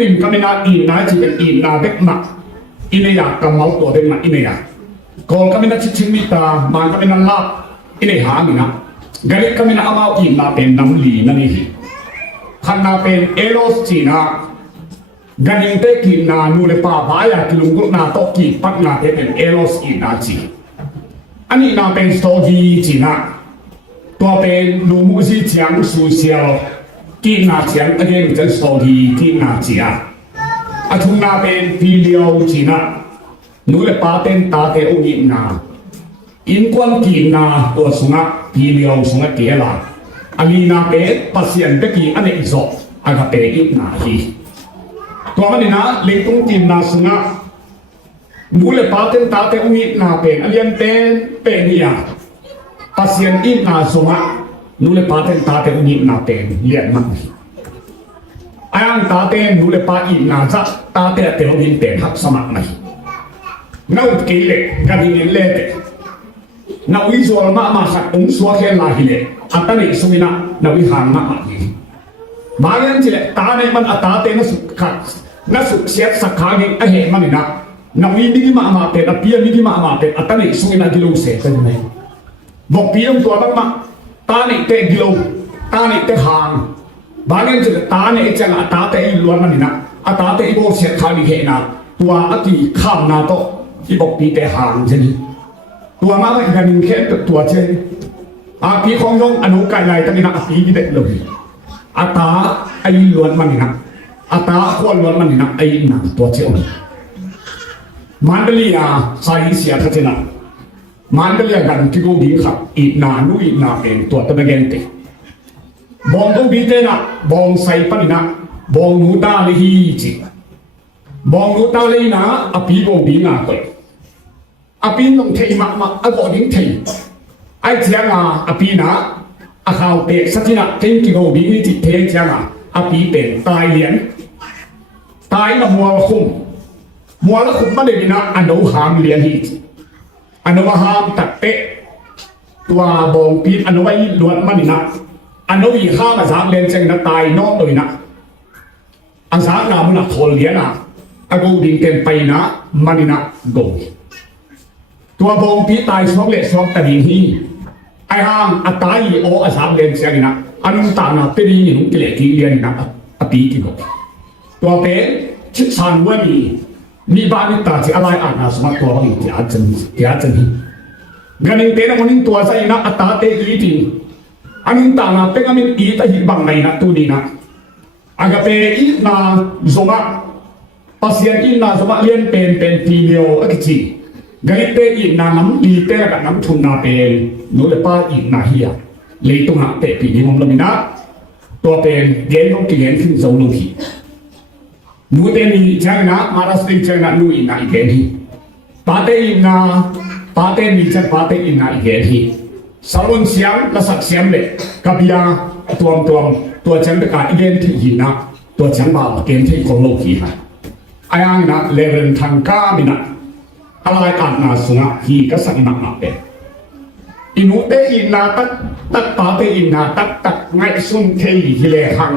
ติมก็ไม่น่าอินน่าจะเป็นอินน่าเด็กหนักอินเนียกำเมาตัวเด็กหนักอินเนียกองก็ไม่น่าชิงมิตามันก็ไม่น่าลับอินเนียหามินะกะลิก็ไม่น่าเอามาอินน่าเป็นน้ำลีนั่นเองขันน่าเป็นเอโรสจีน่ากันยิ่งเตกินน่านูเลป้าบายากิลุงกุน่าโตกีปักน่าเป็นเอโรสอินน่าจีอันนี้น่าเป็นสโตจีจีน่าตัวเป็นลูมุซีเฉียงสูเซียวกินน่าเฉียงอันนี้เป็นสโตจีกินน่าจีอ่ะอาทุนน่าเป็นฟิเลียวจีน่านูเลป้าเป็นตาเตอุญิน่าอินควันกินน่าตัวสุนัขฟิเลียวสุนัขเกล่าอันนี้น่าเป็นพัศยันเตกีอันนี้อิโซอากาเป็นอิน่าฮีตัวมันนี่นะเลี้ยงตุ้งกินน่าสุนัขนูเลป้าเป็นตาเตอุญิน่าเป็นอันนี้เป็นเนี่ยpasien ina sunga nule paten tate unyi na ten lian mang ayang tate nule pa ina sa tate te unyi ten hak samak mai nau kile kadingin lete na uizol ma ma khat ung suwa khen la hile atani sumina na wi hang ma ma hi bayan chile ta ne man atate na su khat na su siat sakhagi a he manina na wi mi ma ma te na pia mi ma ma te atani sumina dilu se ten maiบอกปีนตัวบ้างมาตาเนี่ยเตะกิโลตาเนี่ยเตะหางบางอย่างจะตาเนี่ยจะละตาเตะล้วนมันนี่นะอาตาเตะอีโบเสียขาดีเห็นนะตัวอาทิข้ามนาโตอีบอกปีเตะหางใช่ไหมตัวมาไม่กันแค่ตัวเช่นอาปีของยงอนุกายใหญ่ตั้งนี่นะอาปีที่เด็กเลยอาตาไอ้ล้วนมันนี่นะอาตาขั้วล้วนมันนี่นะไอ้หนังตัวเช่นมันเรียใส่เสียทัศนะมันก็เรียกกันที่กูดีครับอีนานุอีนาเป็นตัวตะเบงเตบองต้องบีเจนะบองใส่ปันนะบองนูตาลีฮีจิบองนูตาลีนะอภิบงบีนาเตอภิต้องเทมาอากอดิ้งเทไอเจียงอภินะอาเขาเตะสักทีนะเทงกิโกบีนี่จิเทงเจียงอภิเป็นตายเหรียญตายมามัวคุ้มมัวแล้วคุ้มมาเลยนะอันดูหามเหรียญฮีอันว่าห้ามตัดเตะตัวบงปีอันว่าล้วนมันนี่นะอันว่าอีข้ามาสามเรียนเจงนะตายนอกเลยนะอันสามนามันนะโคเลียนะอากูดิ่งเต็มไปนะมันนี่นะโกตัวบงปีตายสองเล็กสองตะดีนี่ไอ้ห้างอัตายโออันสามเรียนเจงนะอันนู้นต่างนะเป็นยี่หนุ่มกิเลสที่เรียนนะอปีกิโกตัวเป็นชิดชันว่ามีบ้านนี่ตาที่อะไรอ่านนะสมัครตัวนี่ที่อาจจะนี่กันนี่เตนะมันนี่ตัวใส่นะอัตตาเตอีทีอันนี้ต่างนะเป็นกันอีตาหิบังในนะตัวนี้นะอากาเปอีนาสมัครภาษาอีนาสมัครเรียนเป็นฟิเลียวอักจีกันนี่เตอีนาน้ำอีเตะกับน้ำทุนนาเป็นนู้นเลยป้าอีนาเฮียเลยตรงหาเตปีนี้มันละมินะตัวเป็นเย็นต้องกินเย็นขึ้นโซลูกีนูเตนีเจงนะมาราสติเจงนะนูอินาอีเกนีปาเตอินาปาเตนีเจปาเตอินาอีเกนีสารุนเสียงและสักเสียงเลยกับยาตัวเจงเป็นการอีเกนที่หินะตัวเจงมาเกนที่คนโลกีฮะไอ้อันนะเลเวนทางก้ามินะอะไรกันนะสุนัขฮีก็สักนักมาเป็นอินูเตอินาตัดปาเตอินาตัดไงสุนเทีฮิเลหัง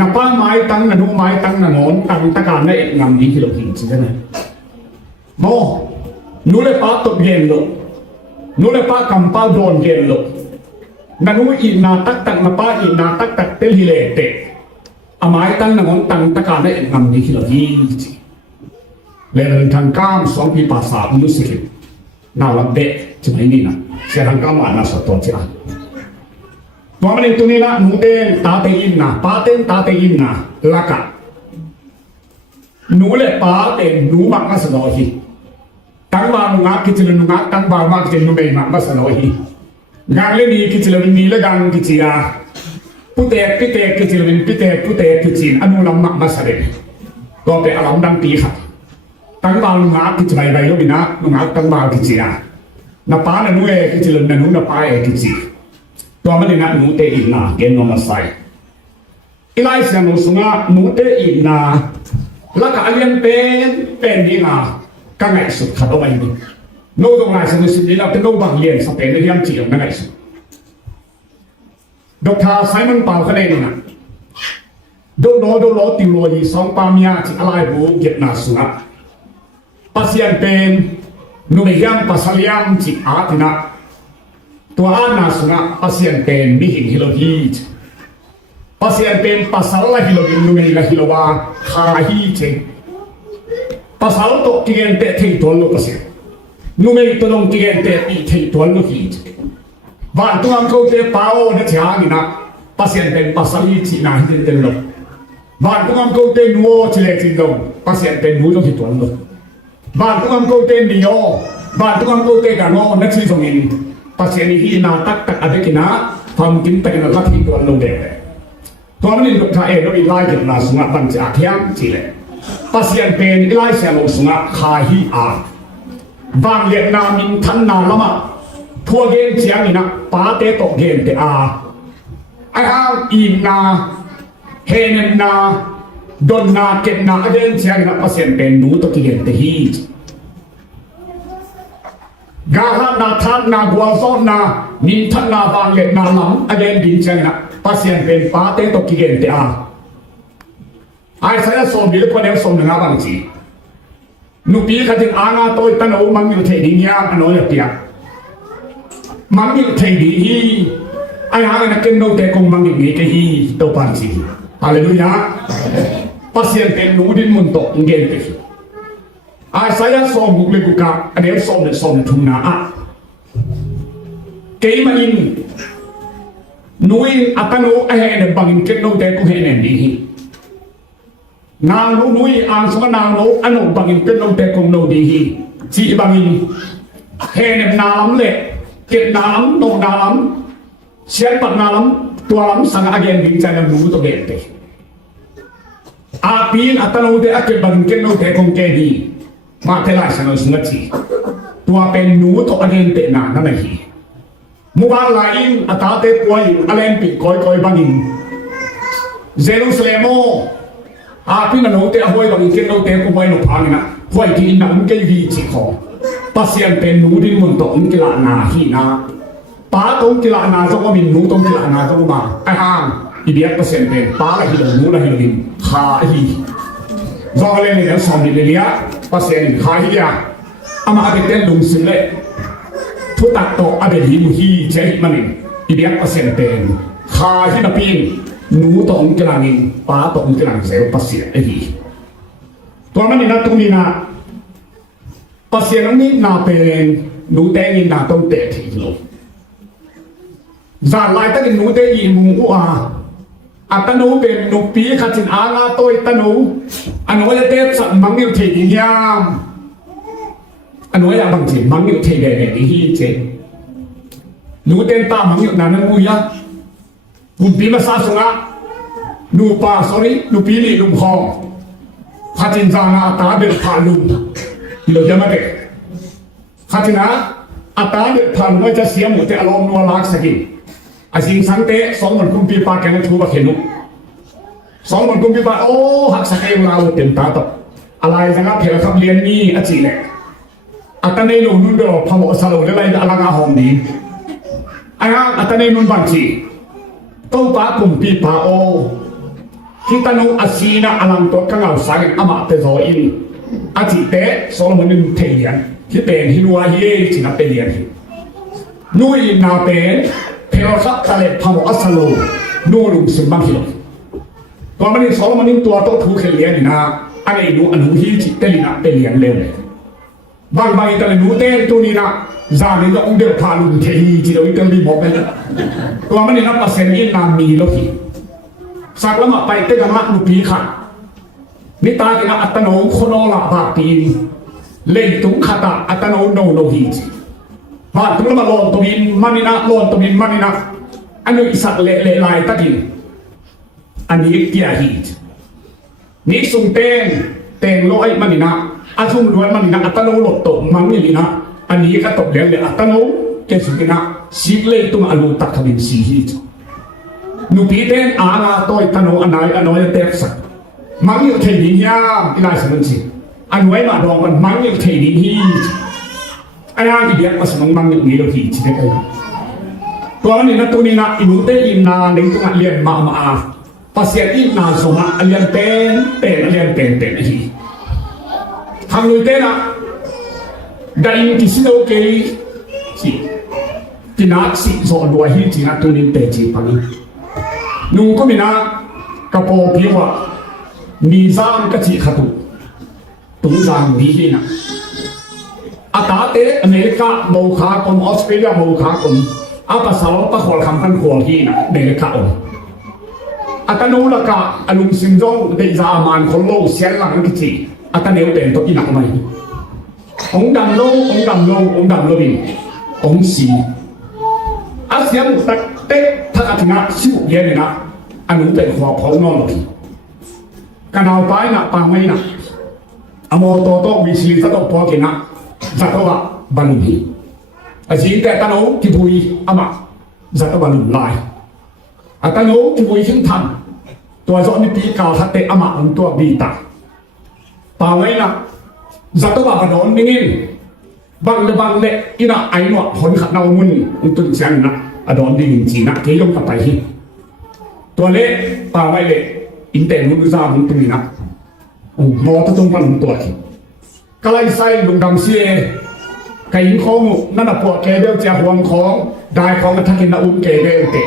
นับป้าไม้ตั้งนันุไม้ตั้งนันนตั้งตะการในงามดีที่เราเห็นใช่ไหมโมนูเลป้าตบเย็นโลนูเลป้ากำป้าโดนเย็นโลนันุอินนาตักนับป้าอินนาตักเตลิเลเตอไม้ตั้งนันนตั้งตะการในงามดีที่เราเห็นเรื่องทางก้ามสองปีภาษามุสลิมน่ารักเด็กใช่ไหมนี่นะเสียทางก้ามอ่านน่าสะท้อนใช่ไหมตัวมันitu ni nak nuden tate inna paten tate inna laka nule paten nu mak masalohi tang ba ngak kicil ngak tang ba mak kicil nu be mak masalohi ngagle ni kicil ni le gang kicila pute kicil anu lam mak masare to pe alam dang ti khat tang ba ngak kicil bai lo bina ngak tang ba kicila na pa na nu e kicil na nu na pa e kicilตัวมันนี่นะนูเตอินาเกนโนมาไซอีไลเซียนุสุงะนูเตอินาแล้วก็อันยังเป็นนี่นะก็ไงสุดขัดเอาไว้นี่โน้ตตรงไหนสนุกสุดนี่เราเป็นโน้ตบางเรียนสเปนในเรื่องจีนนั่นไงสุดดร.ไซมอนเปาคะแนนนี่นะ do lo ti lo yi song pa mia chi alai bu get na sunga pasien pen nu me yang pasaliam chi atina tua ana sunga pasien pen mi hin hilo hi pasien pen pasala hilo nu me la hilo wa ha hi che pasal to kigen te thei tol lo pasien nu me to long kigen te ti thei tol lo hi van tu am ko te pao na chang ina pasien pen pasali chi na hin te lo van tu am ko te nuo chi le chi lo pasien pen nu lo hi tol lo van tu am ko te nio van tu am ko te ka no na chi song in pasien hi na tak ade kina pham kin te na la thi tol lo deตัวมันนี่ลูกชายเราอีไล่กันนะสุนัขบังจากเที่ยงจีเลยภาษาเป็นอีไล่เสียลงสุนัขคาฮีอาบางเรียนนามินทันนาละมาทัวเกนเสียงนี่นะป้าเตะตกเกนเตอาไอ้ห้างอีนาเฮเนนาดนนาเกนนาเดนเสียงนะภาษาเป็นนูตกเกนเตฮีกาฮานาทันนากัวซอนนามินทันนาบางเรียนนาลังอเดนดินเสียงนะpasien pen pate to kigen te a ai saya som bil ko ne som nga bang chi nu pi ka tin anga to ta no mang yu the ding ya ano ya pia mang yu the di hi ai ha na ken no te kong mang ni ke hi to pan chi hallelujah pasien pen nu din mun to ngen te ai saya som bu le ku ka ane som thum na a ke manin nuôi atano ahe bangin ket no te ku he ne di nang no nuôi ang so nang no ano bangin ket no te kong no di hi chi bangin he ne na lam le ket na lam no na lam sian pat na lam tua lam sang again ding cha na nu to ge te a pin atano te aket bangin ket no te kong ke di ma te lai sa no sunga chi tua pen nu to again te na na hi mubang lain atate puay alempi koy bangin Jerusalem api na no te ahoy bangin ken no te ko boy no phangina hoy ki na un ke vi chi kho pasien pen nu din mun to un kila na hi na pa tong kila na so ko min nu tong kila na so ma ai hang ibiak pasien pen pa la hi nu la hi din kha hi zo le ni na som ni le ya pasien kha hi ya ama ate ten lung sin leทุตัดโตอเดหิมฮีเจหิมันินอีเดียกเปอร์เซ็นต์เป็นคาฮินาปินหนูตองกลางินป้าตองกลางเซลเปอร์เซ็นต์ไอ้ฮีตัวมันนี่นะตรงนี้นะเปอร์เซ็นต์นี้น่าเป็นหนูเตงินน่าต้องเตะทีโลจานลายตั้งหนูเตยินมูอัวอัตโนเป็นหนูปีขัดจินอาลาโตยตโนอันนู้นจะเตะสัมมังมิวทียิยามอันนู้นอย่างบางทีมังอยู่เทเดเนี่ยที่เจหนูเต้นตามังอยู่นั่นนั่นกูยะกูปีมาซาสุงะหนูป่าสอรี่หนูปีนี่ลุงพอข้าจินจานาตาเดือดผ่านลุงเราจะมาเด็กข้าจินะอัตราเดือดผ่านว่าจะเสียหมดแต่อารมณ์นัวรักสักทีไอ้สิ่งสังเตะสองคนกุมปีปาแกงทูบะเขนุสองคนกุมปีปาโอ้หักสักเอวเราเต็มตาตบอะไรจังครับเพลขับเรียนนี่อจีเลยอัตในหลวงนุ่นเดียวพะโมสโลได้ไรอลังอาหอมดีไอ้ฮะอัตในนุ่นบัญชีตู้ปากลุ่มปีปาโอที่ตนุอาศีนะอลังตัวกังเอาสายอามาเตโซอินอาจิเตะโซโลมอนินเทียนที่เป็นฮินัวเยจินับเป็นเรียนนุยนาเป็นเพลขับทะเลพะโมสโลนูลุงสิมบังฮิโลตัวมันนี่โซโลมอนินตัวโตถูกเรียนนี่นะอันนี้นูอนุฮีจิเตลินะเป็นเรียนเร็วเลยบางแต่ละนูเต้ตัวนี้นะจานี่ก็องเดียวพาลุงเทียจีเราอีกต้องรีบบอกไปเลยตัวมันนี่นับเปอร์เซ็นต์ยี่นามีแล้วทีสักแล้วมาไปเต้กันละลูกพีขัดนิตาที่นับอัตโนโคโนลาบาปีนเล่นตุ้งขัดอัตโนโนโลหิตบาดตุ้งมาลอนตัวบินมันนี่นะลอนตัวบินมันนี่นะอันนี้สัตว์เละลายตะกินอันนี้เกียร์หิตนี่สุ่มเต้งร้อยมันนี่นะอาชุมล้วนมันนะอัตโนหลดตกมันนี่นะอันนี้ก็ตกเลี้ยงเลยอัตโนเกสุกินะสิเลยตุ้งอลูตักขบินสีหิตนูปีเต้นอาณาโตยตโนอันไหนอันน้อยเตะสักมันอยู่ที่ดินยามอีไลส์มันสิอันไว้มาดองมันอยู่ที่ดินฮีอันนั้นอีเดียก็สมองมันอยู่นี่เราที่ใช่ไหมตัวนี้นะตัวนี้นะอินุเตอินนาเลี้ยงตัวเลี้ยงมา pasien ina soma alian pen alian pen hi thang lui te na dain kisino ke si tina si so lo hi ti na tunin te chi pani nung ko mina kapo piwa ni zam ka chi khatu tung zang ni hi na ata te america mo kha kon australia mo kha kon apa salo pa khol kham kan khol hi na america o atanu laka alung sinjong de zaman kholo sial lang ki chi ataneu ten to ina mai ong dam lo bin ong si asiam tak te thakatina siu ye na anu ten khwa phau no lo kanau pai na pa mai na amo to wi sili sa to po ke na za to ba banu hi asi te tanu ki bui ama za to banu lai atanu ki bui hin thanตัวจอนี่ปีกาทัดเตะอามาอันตัวบีตาป่าวไว้นะจัตวาบดอนนี่บางเละอีน่ะไอ้หนวดคนขัดเนามุนอุตุนเสียงนะอดอนดีจริงนะเกี่ยงกับไปฮิตัวเละป่าวไว้เละอินเตอร์มุนซามุนตุนี่นะมอตะตรงพันตัวก็ไล่ใส่ลุงดำเสียไก่ยิงของนั่นน่ะปวดแกเดียวจะห่วงของได้ของมาทักกินนะอุ้มแกเดียวเตะ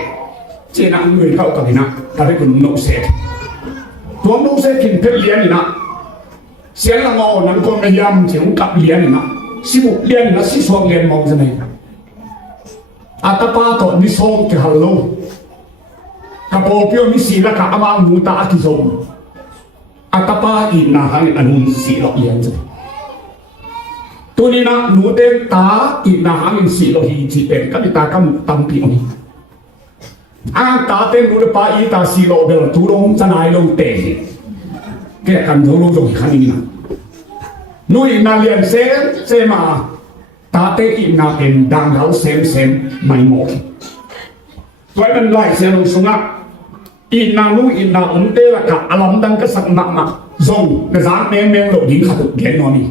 เจน่ะเงินเข้ากับนี่นะถ้าได้คุณนุเสกตัวนุเสกกินเพชรเลี้ยนนี่นะเสียงละงอนั่นก็ไม่ยำเสียงกับเลี้ยนนี่นะสิบุเลี้ยนนี่นะสิสวงเลี้ยนมองจะไหนอาตาปาตัวนิสงจะฮัลโหลกับโอเปียวมิสีละกับอามามูตากิซงอาตาปาอินนะฮันอนุสีหลอกเลี้ยนจะตัวนี้นะหนูเต็มตาอินนะฮันสีหลอกฮีจีเป็นกับตากำตั้มปีนี้อาตาเต็มรู้ป่าอีตาสีโลเบลทุรงจะนายลงเตะแกกันทุรงลงขันนี้นะนู่นนาเลียนเซมาตาเตอีนาเป็นดังเขาเซมไม่หมดตัวนั้นไล่เซลงสุนัขอีนานู่อีนาอุ้มเตละกับอารมณ์ดังกษัตริย์มาซงกษัตริย์เมงหลบหญิงขัดเกณฑ์นอนี่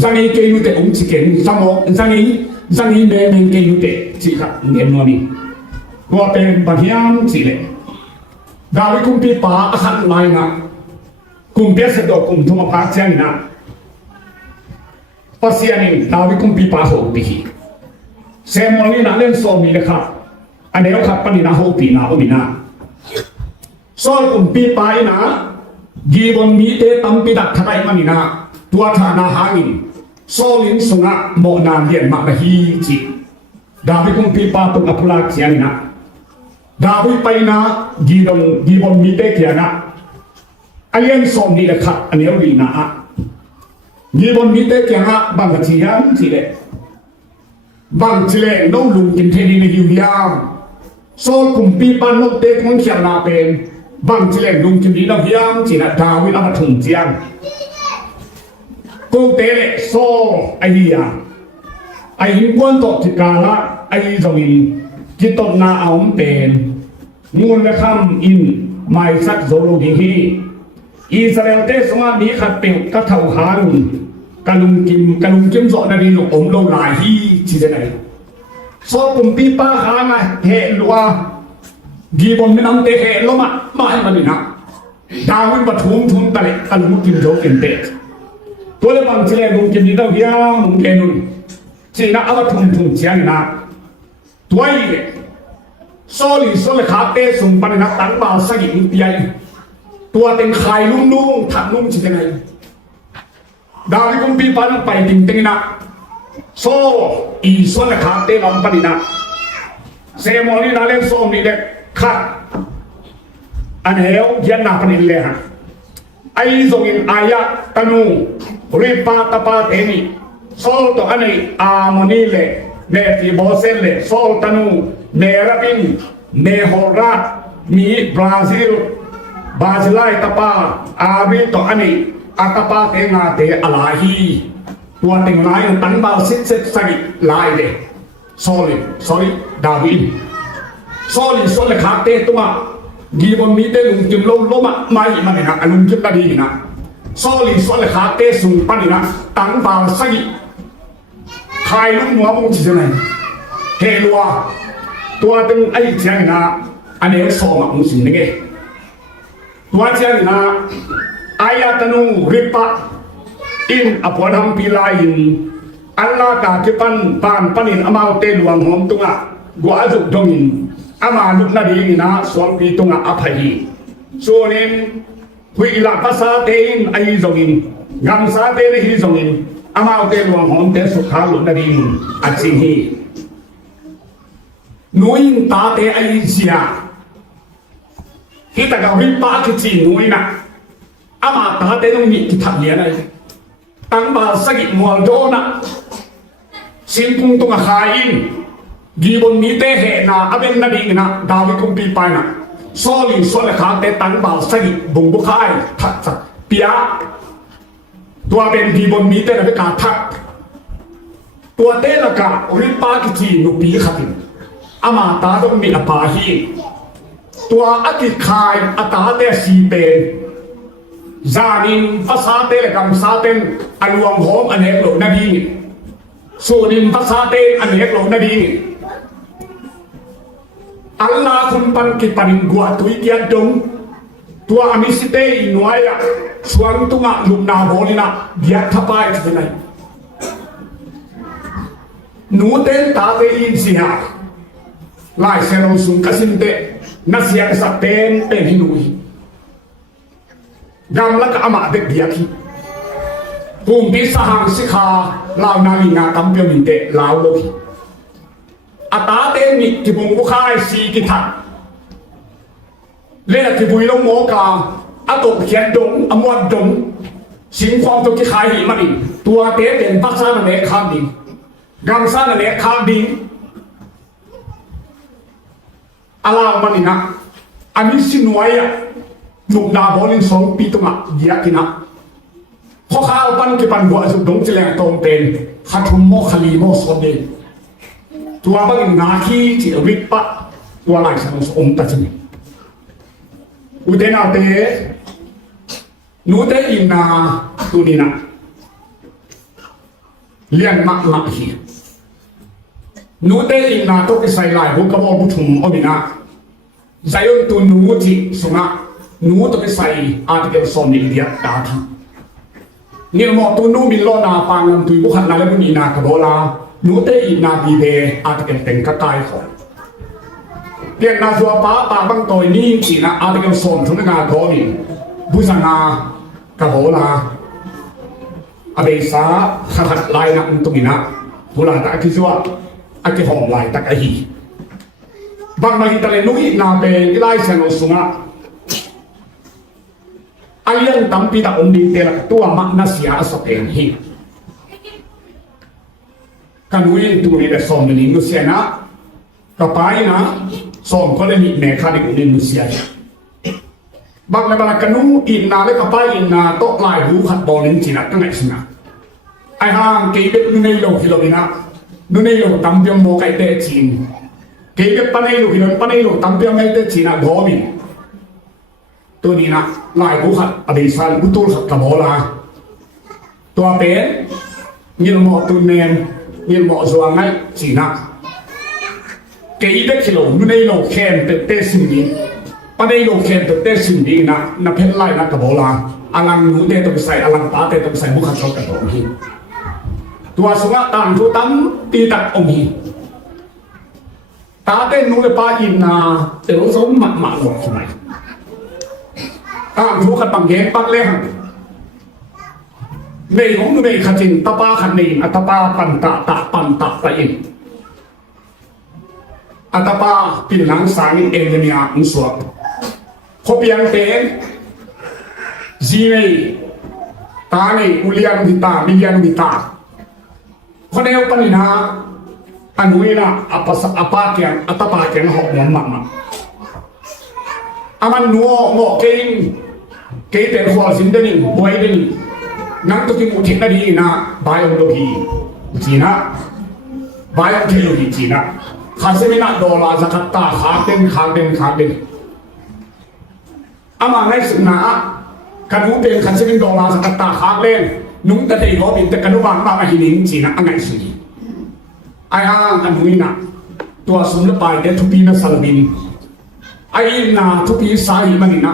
จังนี้เกยุเตอุ้มจิเกนจังโมจังนี้เมงเกยุเตจิขัดเกณฑ์นอนี่ว่าเป็นบางอย่างสิเลยดาวิคุมปีป่าอาหารลายนะคุมเบียสดกุมทุมาพักเจนนะปัสยานิดาวิคุมปีป่าโหปีเซมอลีน่าเล่นโซมีเลยครับอันเดียวครับปนินาโหปีนาอุมินาโซกุมปีป่าอินะกีบอนมีเตตัมปีดักทนายมันนี่นะตัวธนาหางินโซลินสุนัขโมนาเลียนมาฮีจิดาวิคุมปีป่าตุงอภุลาเจียนนะดาวิไปนะกีบอนมีเตเกียนะอันยังสมนี่แหละครับอันนี้เราดีนะกีบอนมีเตเกียนะบางทียันทีเละบางทีเละน้องลุงกินเทนีในยูยามโซลกุมปีปันนกเตะมันเขียนนาเป็นบางทีเละลุงกินดีน้องยามทีนะดาวิเอามาถุงเจียงกูเตะเละโซไอ้ยาไอ้หินกวนตกที่กาละไอ้จงอินจิตตนาเอาเป็นมูลคำอินไม่สักโซโลกีอิสราเอลเตสมามีขัดเป็นกระเทาหารุนกะลุงกิมสอนนาดีลูกอมลงลายฮีชีเจไหนโซกุมปีป้าหาไงเห็นว่ากีบอมไม่นำเตะเห็นลมะมาให้มันนี่นะดาวินปฐุมทุนตะเล็กกะลุงกิมโจกินเตะตัวเล็กบางเชลลุงกิมดีเต้าเฮียมุงเกนุนจีน่าเอาทุนเชียงนะตัวอีกโซลิขาเตะส่งไปนักตั้งบ่าวสกินเปียตัวเต็งไข่ลุ่มถักลุ่มชิยังไงดาวิคุมปีปานังไปติงนะโซอีโซลิขาเตะลำปนินะเซมอนี่นาเล่นโซมีเด็กขัดอันเหวยันนาปนิเลยฮะไอซงอินอายะตนูริปาตปาเทนีโซตัวอันนี้อามนีเลเนติโบเซเลโซตนูเนรบินเนโฮรามีบราซิลบาซิลายตาปาอาบิตัวอันนี้อาตาปาเตงาเตอลาฮีตัวเต็งลายตันบาสิเซสกิลายเดโซลิดาวินโซลิขาเตตัวกีบอนมีเตลุงจิมลมะไม่มันนี่นะลุงจิมตาดีนะโซลิขาเตสุงปันนี่นะตันบาสกิใครลุงหัวมุงจิจะไหนเฮลัวตัวตึงไอ้เชียงนะ อันนี้สองมุสินเกตัวเจ้านะอายะตนูริปะอินอภรรมพิลายินอัลลาห์กาคิปันปันินอามาเตลวงหอมตุงะกัวจุกดงินอามาลุกนาดีนะสวงปีตุงะอภัยส่วนนี้คุยละภาษาเตนไอจงินงามซาเตนฮิจงินอามาเตลวงหอมเตสุขาลุกนาดีอัจฉิฮีนุยตาเตไอเสียkita kau ripa kecil nuai nak, ama tadi tu ni kita lihat aja. Tanpa sakit mual dona, simpung tu ngahain, gibon ni teh na, aben nabi na, dawi kumpi pai na, soli kate tanpa sakit bumbu kai, tak pia, tua ben gibon ni teh nabi katak, tua teh laka ripa kecil nupi katin, ama tadi tu ni apa hi. ตัวอธิคายอัตาเตสีเป็นจานินภาษาเตลกัมซาเตนอันวงหอมอันเอกโลกนบีสูนินภาษาเตนอันเอกโลกนบีอัลลาห์คุณปันกิปันกัวตุยเกียดงตัวอามิสเตอินวายะสวงตุงะลุมนาโบลินะเดียทับไปที่ไหนนูเตนตาเตอินสิฮะลายเซโนสุนกัสินเตnasi yang saten peninui gamla ka ama de diaki kumbi sahang sikha law nami nga kampyo minte law loki atate mi kibung bukai si kita le kibui long mo ka atok khian dong amwat dong sing kwang to ki khai hi mani tua te den paksa na ne kham ding gam sa na ne kham ding alam mani na amin sinuaya nuk na bolin song pituma dia kina kho khao pan ke pan gwa ju dong chileng tong ten khathum mo khali mo sonde tua bang na khi chi ripa tua lai sang om ta chini udena te nu te ina tunina lian mak mak hi nu te ina to ke sai lai bu ka bo bu thum omina zayon tu nu ji sunga nu to ke sai article som ni dia ta thi ni mo tu nu min lo na pang nam tu bu khat na le bu ni na ka bo la nu te ina bi be article ten ka kai kho tian na zua pa bang toi ni chi na article som thu na do ni bu sa na ka bo la abe sa khat lai na tu ni na tu la ta ki zua a ki hom lai ta ka hi bang mai ta le nui na be ilai sen o sunga alian tampi ta om din te la tua makna sia so ten hi kanui tu ni de som ni nu sia na ka pai na som ko le ni me kha ni ni nu sia bang le bang kanu in na le ka pai in na to lai hu khat bo len chi na ka ngai singa ai hang ke be nu nei lo kilomina nu nei lo tam pyong mo kai te chin ke be panai lo kilom panai lo tam pyong mai te chin na go miตัวนี้นะลายผู้ขัดอดีตสันผู้ตูขัดกระบอกลาตัวเป็นยินหมอตุนเนมยินหมอสว่างไงสีนักเกี่ยเด็กขิโลนู่นในโลกแคนเตเตสินดีปะในโลกแคนเตเตสินดีนะนับเพชรไล่นักกระบอกลาอลังนูเตต้องใส่อลังตาเตต้องใส่ผู้ขัดชอบกระบอกหินตัวสว่างต่างตัวตั้มตีตัดอมหินตาเตนูเลยปาอินนาเต๋อสมหมักหลอกทำไมทุกขัดบังเย็นปักเล่งในของในขัดจินตาปาขัดนีอัตปาปันตะปันตะไปอินอัตปาปินหลังสางเอเดเนียอุสวะพบยังเตนจีเนตาในอุลียนวิตามิยันวิตาคนเดียวปัญหาอันนี้นะอปาเกียงอัตปาเกียงหอกมันมันอามันนัวหมอกเก่งเกเป็นหัวสินเดนิบวยเดนินักตุกิมุทินาดีนะไบโอโลจีจีนะไบโอเทโลจีจีนะข้าศึกนักดอลลาร์จะขัดตาขาเด่นอามาไงสุนัขกันนู้เป็นข้าศึกดอลลาร์จะขัดตาขาเล่นนุ่งแต่เด็กเขาเป็นแต่กันนู้บางบางหินิงจีนะอันไหนสุดไอ้ห่างอันนู้นะตัวสุนทรไปเดทุปีนัสลบินไอ้ ai na thu pi sai manina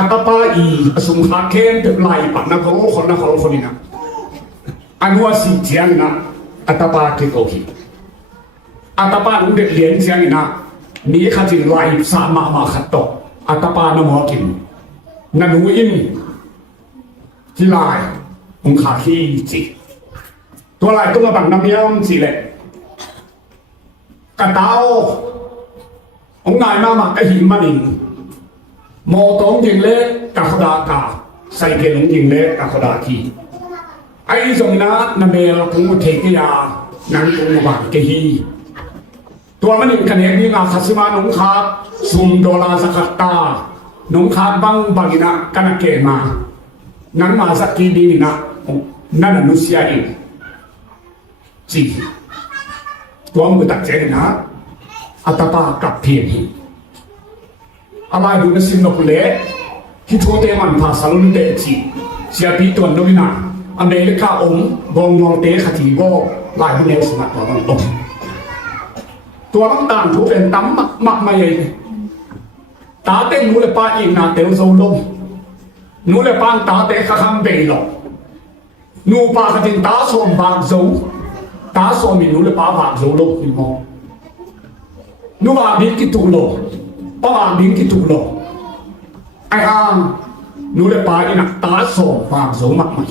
atapa I asum kha khen te lai pa na ko ni na anua si chiang na atapa ke ko hi atapa nu de lien chiang na ni kha jin lai sa ma khat to atapa na mo kin na nu inที่ลายองขาขี้จีตัวลายตัวบังน้ำเยี่ยมจีเลยกระเตาองนายมาหมักกระหิมมาหนิงโมตงยิงเล็กกะขดากาใส่เกลงยิงเล็กกะขดาทีไอ้ทรงนั้นนเมลพุงเทกยานังพุงบังกะฮีตัวมันหนิงคะแนนนี่งาคาสิมาหนงคาซุมโดลาสกัตตาหนงคาบังบังนะกันเกมานั้นมาสักทีดีนะนั่นนุษย์เองจีตัวมือตัดเจนนะอัตตากับเพียงอะไรดูนสินกเล่ที่ทัวเตมันภาษาลุนเตจีเสียปีตัวนวินาอเมริกาองบงมองเตขจีโบลายบุญเนสนัตัวนั้นองตัวน้ำตาลทุเป็นตั้มมักมาใหญ่ตาเต้นรู้เลยป้าอีกนาเตลโซลงนูเลยปานตาเตะข้างเบลล์นูปากจินตาสวมบางโจตาสวมินูเลยปาบางโจโลกิมอนูบางบินกิตุโลปาบินกิตุโลไอ้ห่างนูเลยปาอินักตาสวมบางโจมากมาย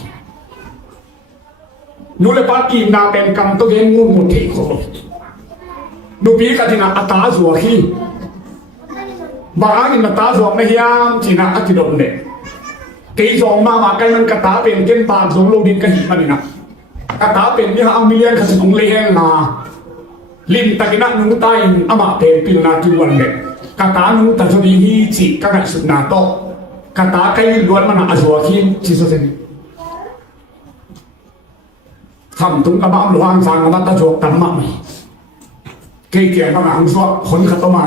นูเลยปากินนาเป็นกำตัวเองงูมุดเทโคนูปีกจินอาตาสวขีบางอินตาสวมไม่ยามจินาอธิดมเดกีสองมากันมันกระตาเป็นเก้นปากสงโลดินกระหิมันนี่นะกระตาเป็นที่เขาเอามีเลี้ยงขสมเลี้ยงนาลิมตะกินักนุ่งใต้อามาเป็นปิลนาจุวันเด็กกระตานุ่งตะชดีฮีจิกระไรสุดนาโตกระตาใครล้วนมันอาชัวขีนจิสุเซนทำตุ้งกระบ้าหลวงสางกระบ้าตะโจกตั้มมั่งเกี่ยกระหางสวะคนขัดตัวมา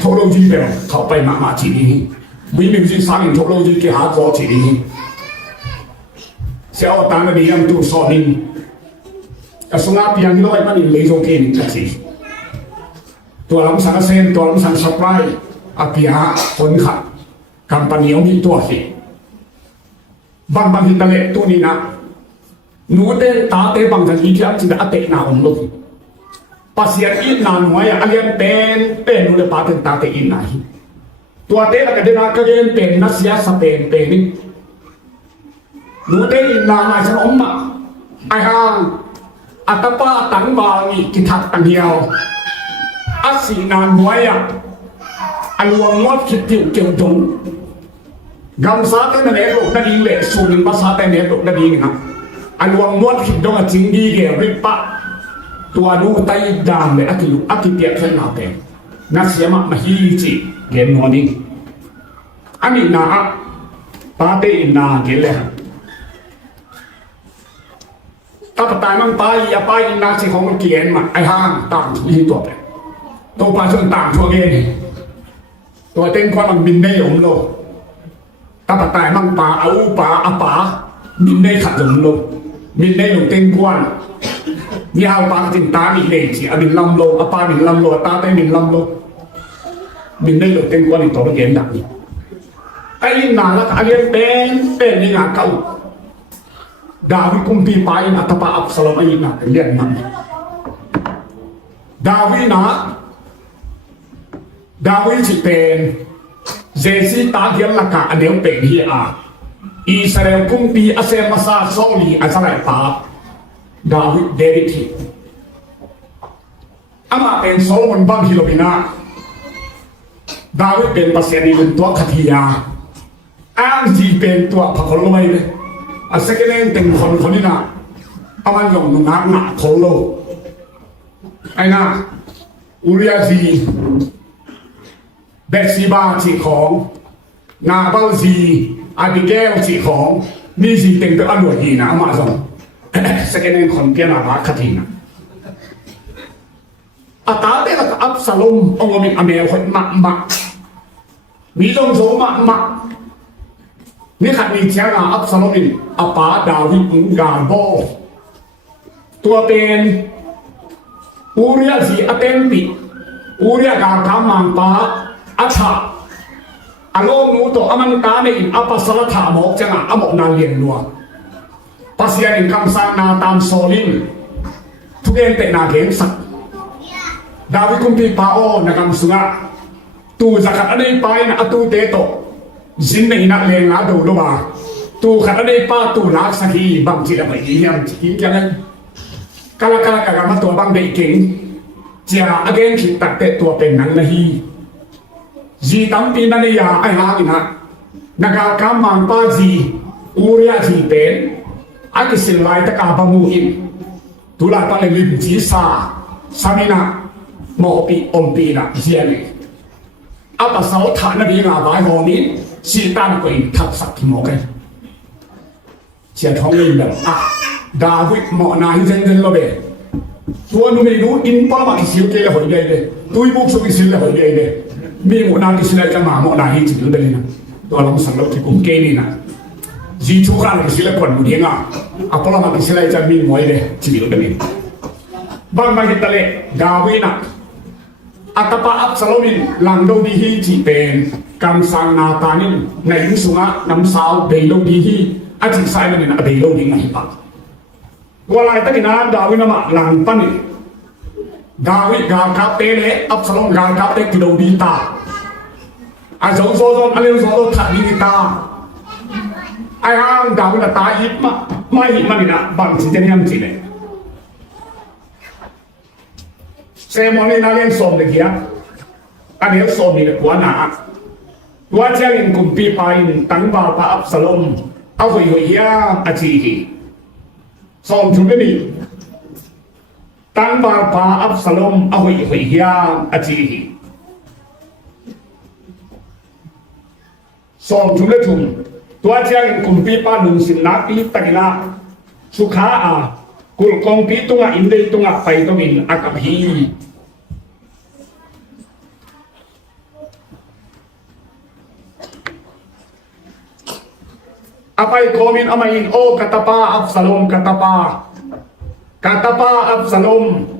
โทโลจีเบลเขาไปมาจีนี้วิมิวสิสร้างทุกโลกที่หาข้อที่ดีเสียเอาตังค์ดีอย่างตัวสอนินกระทรวงอาเปียงที่เราไปมันเลยโอเคนี่จังสิตัวลำสังเซนตัวลำสังสปายอาเปียคนขัดกัมปานีมีตัวสิบางหินทะเลตัวนี้นะนูเตตาเตบางทันทีที่อันจิตอาเตนาองลุกปัสยาอินนานหัวอย่างอันเลียนเป็นนูเลปาเตตาเตอินนายตัวเตะก็ได้นักเรียนเป็นนักเสียสเปนเป็นนี่นูเตะอินลานาฉันอมมาไอ้ห่างอัตปาตังบาลีกิทักตังเดียวอาศีนานหัวอ่ะอันวงมดคิดติวเกี่ยวจงกำซาเตนเนรกนั่นเองเลยสูงภาษาเตนเนรกนั่นเองนะอันวงมดคิดดงจริงดีเกี่ยวริปะตัวนูไตดามเลยอากิเปียกเท่านั้นเองนักเสียมาฮีจิเกนหัวนี้อันนี้นะปาเตอินนาเกลเลยถ้าตายมันตายอย่าไปอินนาสิของมันเกียนมาไอ้ห้างต่างยี่ตัวไปตัวปลาชนต่างชัวเกนตัวเต็งความมันบินได้หลงโลถ้าตายมันปลาเอาปลาอาปลาบินได้ขัดหลงโลบินได้หลงเต็งกวนยาวปลาจินตาอีเลจิอบินลำโลอาปลาบินลำโลตาเต้บินลำโลบินได้หลงเต็งกวนอีตัวเกนดักนี่ไอ้ลินนาละไอ้เลี้ยงเป็นนี่งาเก่าดาวิคุมปีไปอัตปาอับสลามไอ้นาเลี้ยงมันดาวิจิเป็นเจสิตาเดียนละกะอันเดียวเป็นเฮียอิสราเอลคุมปีอาเซมาซาโซลีอัสราเอลตาดาวิดเดวิดที่อามาเป็นโซโลมอนบังฮิโลบินาดาวิดเป็นภาษาในเป็นตัวขัดยาอ้างจีเป็นตัวพระโคโลไว้เลยอาศัยกันเองแต่งคนนี้นะเอามันยงหนักหนาโคโลไอ้น่ะอุริยาซีเบสซีบาจีของนาบาลซีอาบิเกลจีของนี่สิแต่งตัวอันหน่วยดีนะมาส่งสักกันเองคนเพี้ยนอะไรขัดทีนะอาตาเตะกับอับซาลุมองค์มีอเมริกันมักมีลมโซมักนี่ขัดมีเชียงอับซาลุมอาปาดาวิอุงกาโบตัวเป็นอูเรียสีอเตมปิอูเรียกาคามังปา อาชาอารมณ์นู้ตัวอมันตาในอัปสรถาหมอกจังอ่ะหมอกนาเลียนนัวปัสยานิคำสั่งนาตามโซลินทุกเอ็นเตนาเกนสักดาวิคุมปีปาโอนักำสุงะตูจะขัดอะไรไปนะตูเตโตจินในนักเลงอาดูโลบาตูขัดอะไรป้าตูลักสักีบางทีละไม่ยี่ยมจีกันเลยกาลกาลกามาตัวบางเด็กเก่งจะอเกนคิดตัดเตตัวเป็นนังนะฮีจีตั้มปีนันยาไอฮาอินะนักการมังป้าจีอูเรียจีเป็นอากิสิลไลตะกาบามูอินตุลาตันลิมจีซาสามินะโมปีอมปีนะเจียนีอาปัสสาวะนบีงาบายโฮมิสีตันกุยทับสักที่โมกันเชียท้องลิมแบบอ่ะดาวิดหมอนาฮิเจนเจนโลเบตัวนู้นไม่รู้อินปอลมาคิสิลเกลหอยใหญ่เลยตุยบุกสุกิสิลหอยใหญ่เลยมีหมอนาคิสิลจะมาหมอนาฮิจิลเดลินะตัวเราสั่งเราที่กุมเกนี่นะจีชูกันคิสิลคนมุดีงาอะปอลมาคิสิลจะมีมวยเลยจิลเดลิบางมาฮิตเลดาวินะอัตปาอับสโลมินหลังโดดีฮีจีเป็นกำสังนาตานินในยุสุงะน้ำสาวเบโลดีฮีอาจิไซมันนะเบโลดีงาฮิปักวลายตะกินาดาวินะมาหลังปันิดาวิกาคับเตเลอับสโลมกาคับเตกิโลดีตาอาจงโซโซนอะไรโซโซทัดดีตาไอ้ห่างดาวินะตาอิบมาไม่อิบมันนะบังจิเจนิยมจิเลยเซมอนี่นาเลี้ยงส้มเลยกี้อันนี้ส้มนี่เลยกว่าหนาว่าเจ้าเองกุมปีไปตั้งบาปอับสลมเอาไปอยู่ยาอาจีฮีส้มชุดนี้ตั้งบาปอับสลมเอาไปอยู่ยาอาจีฮีส้มชุดนี้ชุมตัวเจ้าเองกุมปีปาหนุ่มสินนักปีตะกินาสุขากุลกองปีตุงอินเดียตุงไปตุงอินอากับฮีapa komen amain o katapa Absalom katapa Absalom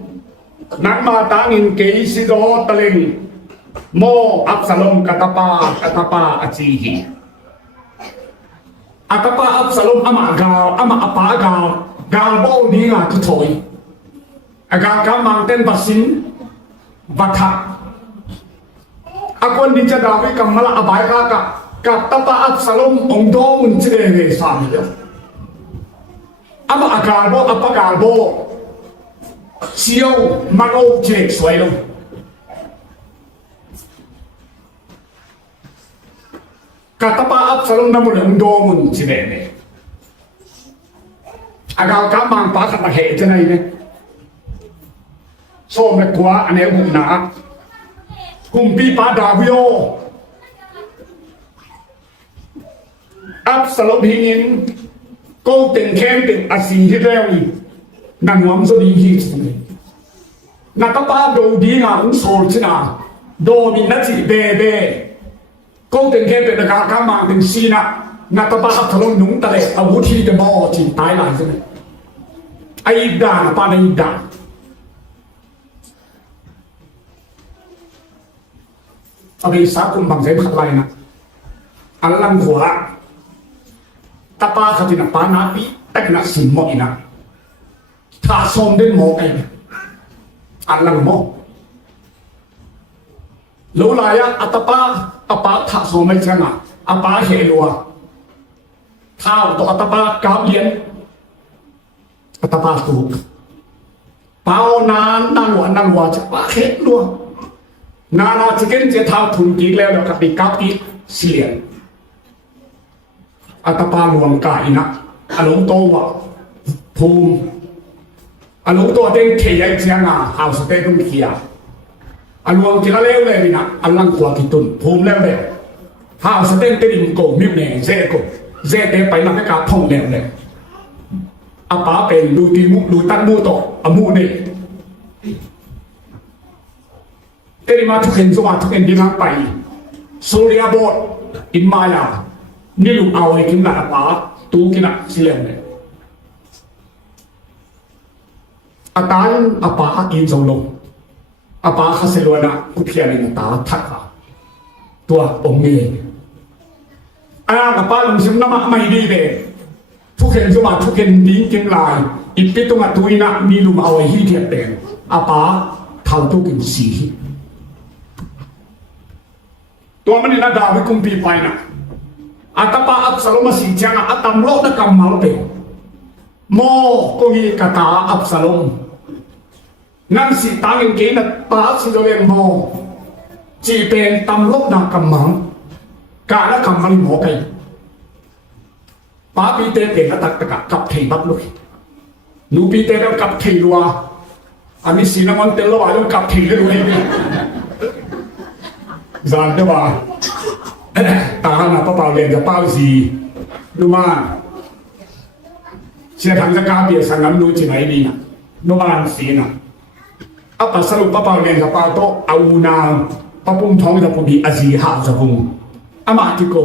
nak matangin kay si do taling mo Absalom katapa acihi atapa Absalom ama apaga galbo ni nga tutoy aga kamang ten basin batha akon di Dawi kamala abay ka katapa Absalom ang doon sila sa amin. Ama agalbo, apagalbo, siyaw mag-o sila swelo. Katapa Absalom na muna ang doon sila. Agal ka mang pakat na hete na yun. So, nagkuha, ano yung na? Kumpi pa Davio. Absalom hingin câu tình khen tình asi hi reo ni nang ngom so di hi chung na ka pa do di nga un so china do mi na chi be câu tình khen tình ka ka mang tình si na ka pa Absalom nung ta le awu thi de bo chi tai lai so ai da pa nei da abi sa kum bang sai phat lai na an lang khwa tapa katina panapi tak na simmo ina ta som din mo kay alang mo lulaya atapa apa ta som mai changa apa helua thao to atapa kaulien atapa tu pao nan wa cha pa khet luôn na chicken je thao thun ki leo ka pi kap ki sienอัตปารวมกายนะอารมณ์โตวะภูมิอารมณ์ตัวเด้งเทียเจียงอ่ะหาวสเตตุนเขียอารมณ์ที่ละเลี้ยวเลยนะอันลังกว่ากิตุนภูมิแล้วเลยหาวสเตตุนโกมิวเน่เจโกเจเตไปนั่งในกาท่องแล้วเลยอาป้าเป็นดูดีมุดูตั้งมูโตอมูนี่เตริมาทุกเห็นสวัสดิ์ทุกเห็นดีมากไปสุริยบดอินมายานี่ลูกเอาไอ้กินหน้าป้าตูกินหน้าสิเลนเลยอาตานอาป้าอินทรงลงอาป้าข้าเสลวนะกุเทียนในตาทักค่ะ ตัวองค์เองกับป้าลงซิมน้ำไม่ดีเลยทุกเห็นสมาทุกเห็นดิ้งเก่งลายอีกปีตรงตุยนักมีลุมเอาไว้ที่เทียบเป็นป้าเท่าทุกกินสีตัวมันนี่น่าด่าไปกุมปีไปนะตาป้าอับสลมสีจังตำโลกนักกำมาเป็นโมก็มีกตาอับสลมนั่นสิตาเงินเกณฑ์ป้าสิโดเรนโมจีเป็นตำโลกนักกำมังการละคำมันหมอไก่ป้าปีเตเป็นตักตะกับเทบับลุยนูปีเตเป็นกับเทลัวอันนี้สีน้ำมันเตลว่าต้องกับเทเลยจานเดว่าตาหน้าป้าเปล่าเรียนจะเป้าสีดูมาเสียทางจะกาเบียสังกัดนูจีไหนดีนะนูมาสีนะปัสสรุปป้าเปล่าเรียนจะเป้าโตเอานาป้าปุ่มท้องจะปุ่มดีอาศีหาจะปุ่มมาที่โก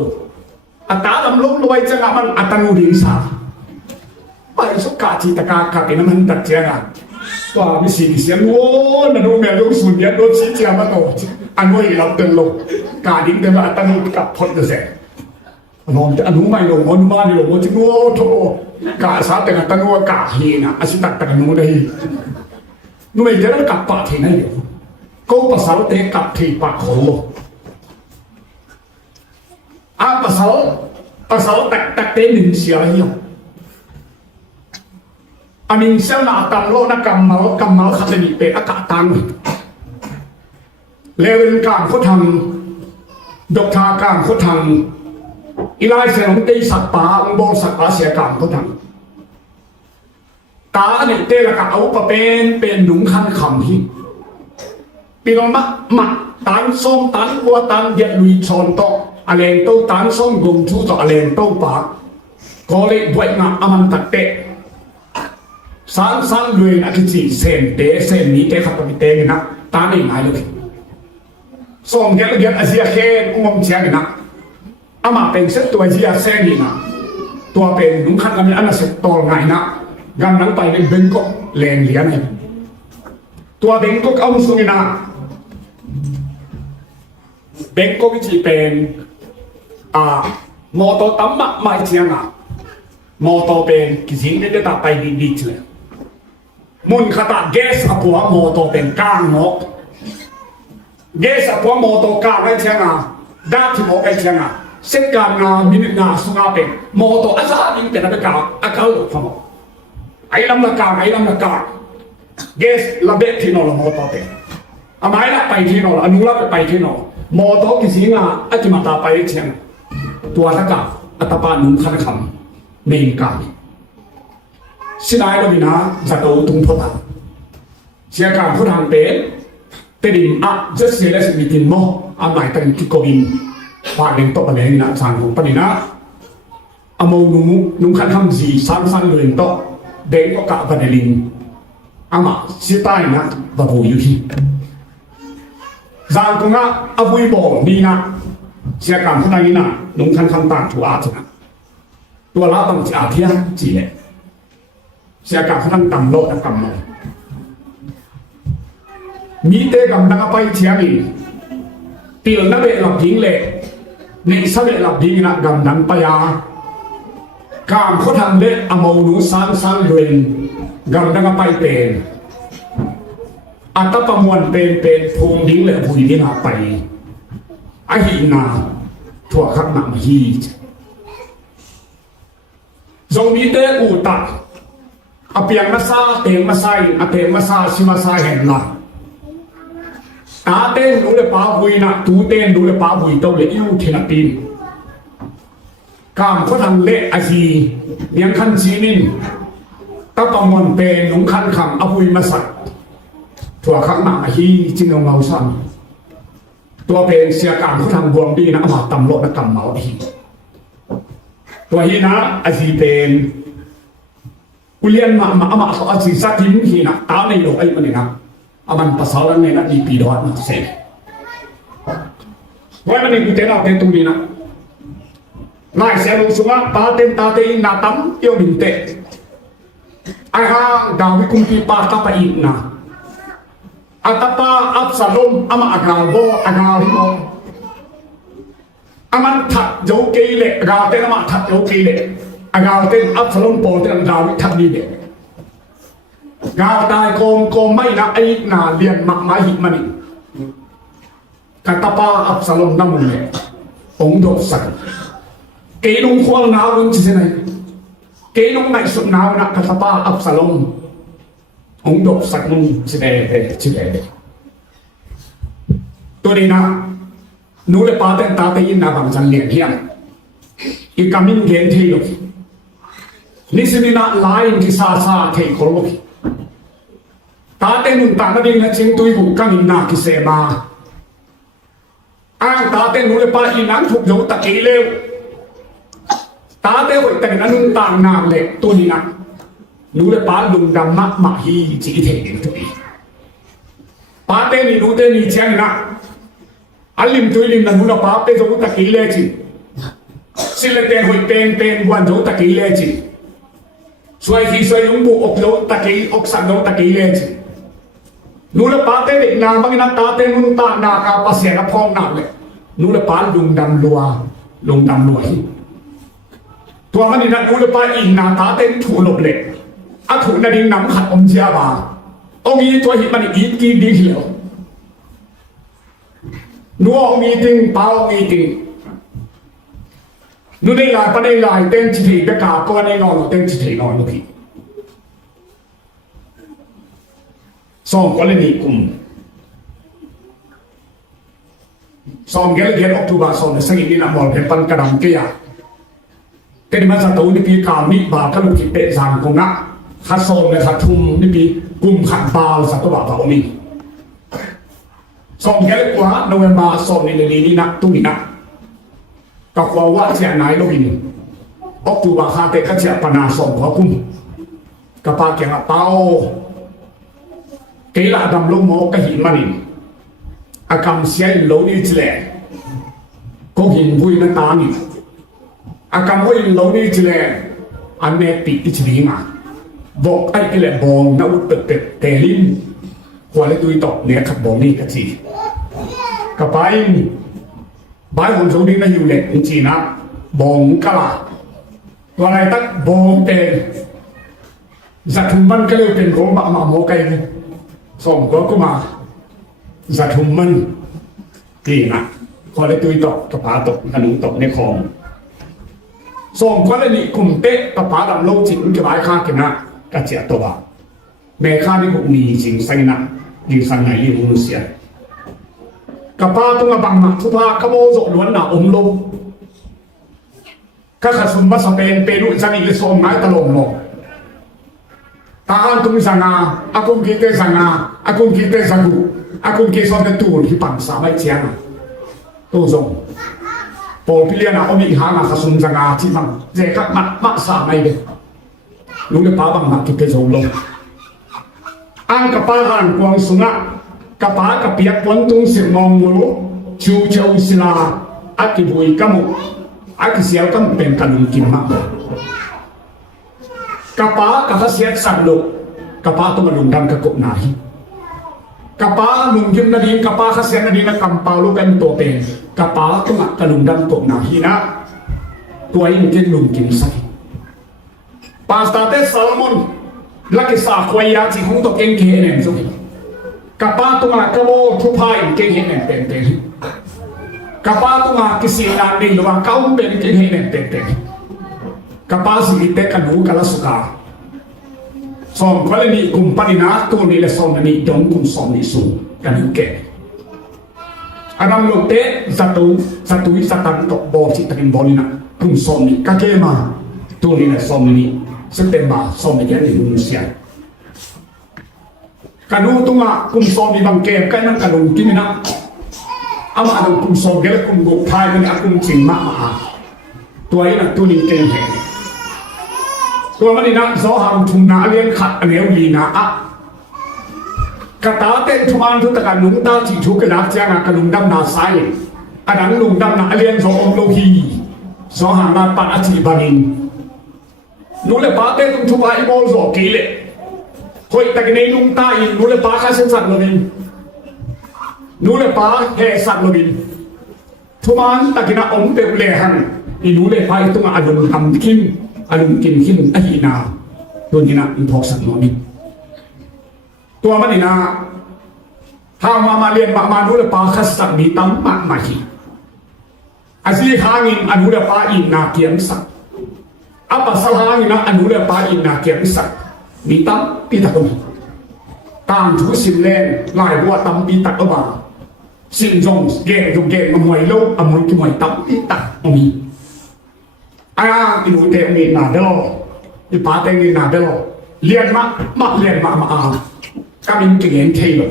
ตาดำลุกลอยจังมันตันูดินสาไปสุกาจิตกากับเป็นมันตัดเจ้าตัวมิสิเสียงโว้นั่นดูแม่ลูกสุนยันโดนชี้เจ้ามาโตอันนู้นเราเดินลงกาดิ้งเดินมาตันูกับพลจะเสร็จน้องจะอนุไม่ลงอนุมาไม่ลงว่าจิโง่โตกาสาแต่ตันูกาเฮีนะอาศิตักตันูได้นู้ไม่จะได้กับปะที่ไหนเดียวก็ภาษาเตะกับที่ปะโขpasal tak tenin siya yun. Amin siya na tamlo na kamal kasanipe akatang. Lewen kang kutang, dokta kang kutang, ilay siya ng tay sakpa, ang bol sakpa siya kang kutang. Taan ite la ka au pa pen nung khan kham hi. Pinong ma tan som tan kwa tan yet lui chon to. Aleng tau tan som gum chu to aleng tau pa ko le buat nga aman tak te san lui na ki chi sen ni te khat pa te ni na ta ni ngai lo som get asia khen ngom chia ni na ama pen set to asia sen ni na to pen nung khat ami ana set to ngai na gam nang pai le Bangkok len lian ni to Bangkok am su ni na Bangkok chi pen mô tô tắm mặt mai chiang mô tô bên cái gì đấy ta bay đi đi chơi muốn khát gas à của mô tô bên cang nó gas à của mô tô cang cái chiang đa thì mô cái chiang xét cang mình sung bên mô tô asa mình bên cái cang câu được không ai làm là cang gas là bet thì nó là mô tô bên mai là bay thì nó là anh là bay thì nó mô tô cái gì chỉ mà ta bay chiangตัวทักกะอัตปานุขันคำเมนกาสิได้เราดีนะจะโตตุงพอดเสียการพูดทางเป็นดินจะเสียแล้วสิมีดินโมหมายถึงที่โกวินปาเด้งโตปะเด้งนะสารของปนินะโมนุ่งขันคำสีสั้นเลยโตเด้งก็กะปะเดลินมาเสียใต้นะบะบูอยู่ที่สารของบุยบอกดีนะเสียการพูดนี้นะนุ่งขันคำต่างถูกอาจนะตัวเราต้องจะอาเทียนจีเนี่ยเสียการพูดต่างโลกและกำลังมีเตะกำลังไปเทียนี่เตียวนับเบลหลับยิงเลยในสเบลหลับยิงนะกำลังไปการพูดทางเล็กอโมนุสั้นเรียนกำลังไปเป็นอัตประมวลเป็นภูมิยิงเลยภูมิยิงไปไอ้หินาทั่วข้างหน้าฮีจงมีเตะอูตัดเปียงมาซาเตงมาไซเตงมาซาชิมาซาเห็นละเต้นดูเลยป้าหุยนะตูเต้นดูเลยป้าหุยโตเลยอิ่วเทนปีนกามเขาทำเละอาชียังคันชีนินตะปมวนเป็นหนุ่มคันขังอหุยมาสักทั่วข้างหน้าฮีจิงเอาเงาซ้ำตัวเป็นเสียการเขาทำบวมดีนะมาตำโลกนะกำเมาฮีตัวฮีนะอาชีเป็นกุเลียนมาเขาอาชีสักทิ้งฮีนะตาในโลกไอ้มันนี่นะมันภาษาแล้วเนี่ยนะดีปีดอดนะเสร็จว่ามันนี่กูเต้นเอาเต้นตรงนี้นะนายเสียลุงสุงะตาเต้นนาตั้มเยี่ยวดิ่งเตะไอ้ห่างดาวิคุมปีปาตาไปอีกนะอัตตาอับสลมอามาอากาโบอากาฮิโม aman thak jau keile gaute nama thak jau keile agaute Absalom poten David thak ni de gao tai kom mai na ai na lian mak mai hi mani katapa Absalom namun le ong do sak ke nong khwal na won chi senai ke nong nai sut na na katapa Absalom ong do sak nong chi deตัวนี้นะนู้เลยป้าแต่ตาเตยินนาบังจันเลียนเฮียนอีกามินเกนเทียนี่สินะลายที่ซาเทโคโลกตาเตนุนตาไม่ได้นะเชิงตุยบุกกังอินนาคิเซมาอ้างตาเตนู้เลยป้าอีนั้นถูกโยตะกี้เลวตาเตหวยแต่นั้นนุนตางนางเล็กตัวนี้นะนู้เลยป้าลุงดำมะฮีจีเทนตัวนี้ป้าเตนี่นู้เตนี่เชียงนะalim tu lim na hula pa pe jo ta ki le chi sile ten hoi pen wan jo ta ki le chi suai yung bu ok jo ta ki ok san jo ta ki le chi nu le pa te de na bang na ta te nun ta na ka pa sia na phong na le nu le pa lung dam lua hi tua man ni na nu le pa in na ta te thu lop le a thu na ding nam khat om jia ba ong yi tua hi man i ki di hiaoนัวมีจริงเปล่ามีจริงนู่นได้หลายประเด็นหลายเต้นจิตไปกาก็ได้นอนเต้นจิตนอนลูกพี่สองกรณีกลุ่มสองเกลออกตุบาสองในสิ่งนี้นะบอกเป็นปันกระดำเกียร์แต่ที่มันจะตัวนี่พี่กามิบาก็ลูกพี่เป็ดสามคงนะขัดโซนเลยขัดทุ่มนี่พี่กลุ่มขัดบาลสัตว์บาปเอานี่สองแค่กว่าโนเวมบาสองในเรื่องนี้นะตุ้งนี่นะกับว่าเสียนายโลบินออกตูบาคาเตะเสียปนาสองหัวคุ้มกับปาเกียงเป้าเกล้าดำลงโมกหินมันนี่อากำเสียโลนี่จิเลก็หินวุ้ยนั่นตานี่อากำวุ้ยโลนี่จิเลอันเนติอิจลีมาบอกไอ้กิเลบองนักอุตเตเตลินหัวเล็กตุยตอกเนี่ยขับบองนี่กันสิกับไปบ้านคนสงดิ้งนั่นอยู่เล็กจริงๆนะบองกะลาตัวอะไรตั้งบองเป็นจัตุมันก็เลยเป็นโรบะมาโมกัยส่งก็มาจัตุมันดีนะหัวเล็กตุยตอกกระพาตกขนุนตกในคลองส่งก็เลยนี่กลุ่มเตะกระพาดำโลกจิตมันจะไปฆ่ากันนะกระเจียตัวแม่ข้านี่พวกมีจริงใส่นะยิงสังไงยิงมนุษย์กับป้าต้องมาบังมาทุพาขโมยล้วนหนาอมลงข้าขัดสมบัติสเปนเปรุจันอิเลโซนไม้ตลงลงตาอันตุมิสังาอากุมกิเตสังาอากุมกิเตสังกุอากุมกิสอนเตตูนที่ปั่นสาไม่เชียงตัวทรงโปพิเลียนาอมิหานาขัดสมสังาที่มันเจกัดมัดสาไม่เด็รู้เลยป้าบังมากิเตโซลงอังกับป้าหันกวางสุนัขกับป้ากับเปียกปนตุงสิมองมูชูเชวศิลาอักิบุยกมุอักิเสียวกำเป็นกันกินมากกับป้ากับเสียสักลุกกับป้าต้องมาลุงดำกับกบนายกับป้าลุงยิ้มนาดีกับป้าข้าเสียนาดีนะกำเปาลูกเป็นตัวเป็นกับป้าต้องมากับลุงดำกบนายนะตัวยิ่งกินลุงกินใส่ปาสตาเตสซาลมอนลักษณะควายาจิของตัวเก่งเก่งเนี่ยสุดกับป้าตัวมากระโบทุพายเก่งเนี่ยเป็นกับป้าตัวมากิสิลานดิลวางเขาเป็นเก่งเนี่ยเป็นกับป้าสิเตกันหูกันละสุกาสองคนนี้กลุ่มปนินาตัวนี้และสองนี้ดงกลุ่มสองนี้สูงกันหูแก่อันนั้นลูกเตะสตูสตันตกบอลที่ตะกินบอลนี่นะกลุ่มสองนี้ก็เก่งมาตัวนี้และสองนี้ซึ่งเป็นบาสองในแก่ในอินโดนีเซียการดูตัวกุมสองมีบางเกมกันนั่งการดูที่นี่นะเอามาดูกุมสองเกล้กุมบุกพายมันอากุมจิงมาตัวนี้นะตัวนี้เก่งแห่งตัวมันนี่นะโซฮามทุนนาเลี้ยงขัดอันเนี้ยวีนะกระตาเต้นทุมันทุกตะการนุ่งตาจีชุกกระดาษเจ้างากระนุ่งดำนาไซอันนั้นนุ่งดำนาเลี้ยงโซอมโลฮีโซฮามมาปันอาชีบานินนู้นเลยป้าเต้นทุบไอ้บอลสอกกีเลยคอยแต่กันในนุ่งตาอินนู้นเลยป้าข้าเส้นสัตว์โลบินนู้นเลยป้าแห่สัตว์โลบิน ทุมานตะกินะอมเปเลหันอินูเลไปตุงอารมณ์ทำคิมอารมณ์กินคิมอหินาตัวนี้นะอินทอกสันโนมิตัวมันนี่นะถ้ามาเรียนมาดูเลปาคัสสักมีตั้มมามาฮีอาศัยหางินอนุเลปาอินนาเกียมสักapa salahnya nak anu le pa in na kiam sak mitam pita ko tam thu sim len lai wa tam pita ko ba sim jong ge moi lo amoi ki moi tam pita omi aya inu te mi na de lo i pa te ni na de lo lien ma lien ma ka min ki yen thei lo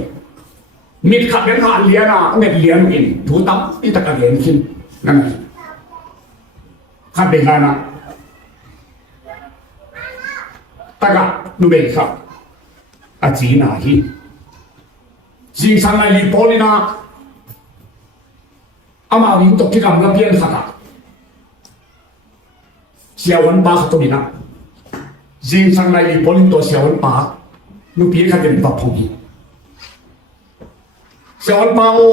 mit khat len ha lien na net lien in thu tam pita ka lien kin nan khat be na taga nubeka ajina hi jing sang lai li polina ama wing to ki kam la pian khata siawan pa to bina jing sang lai li polin to siawan pa nu pi kha den pa phogi siawan pa o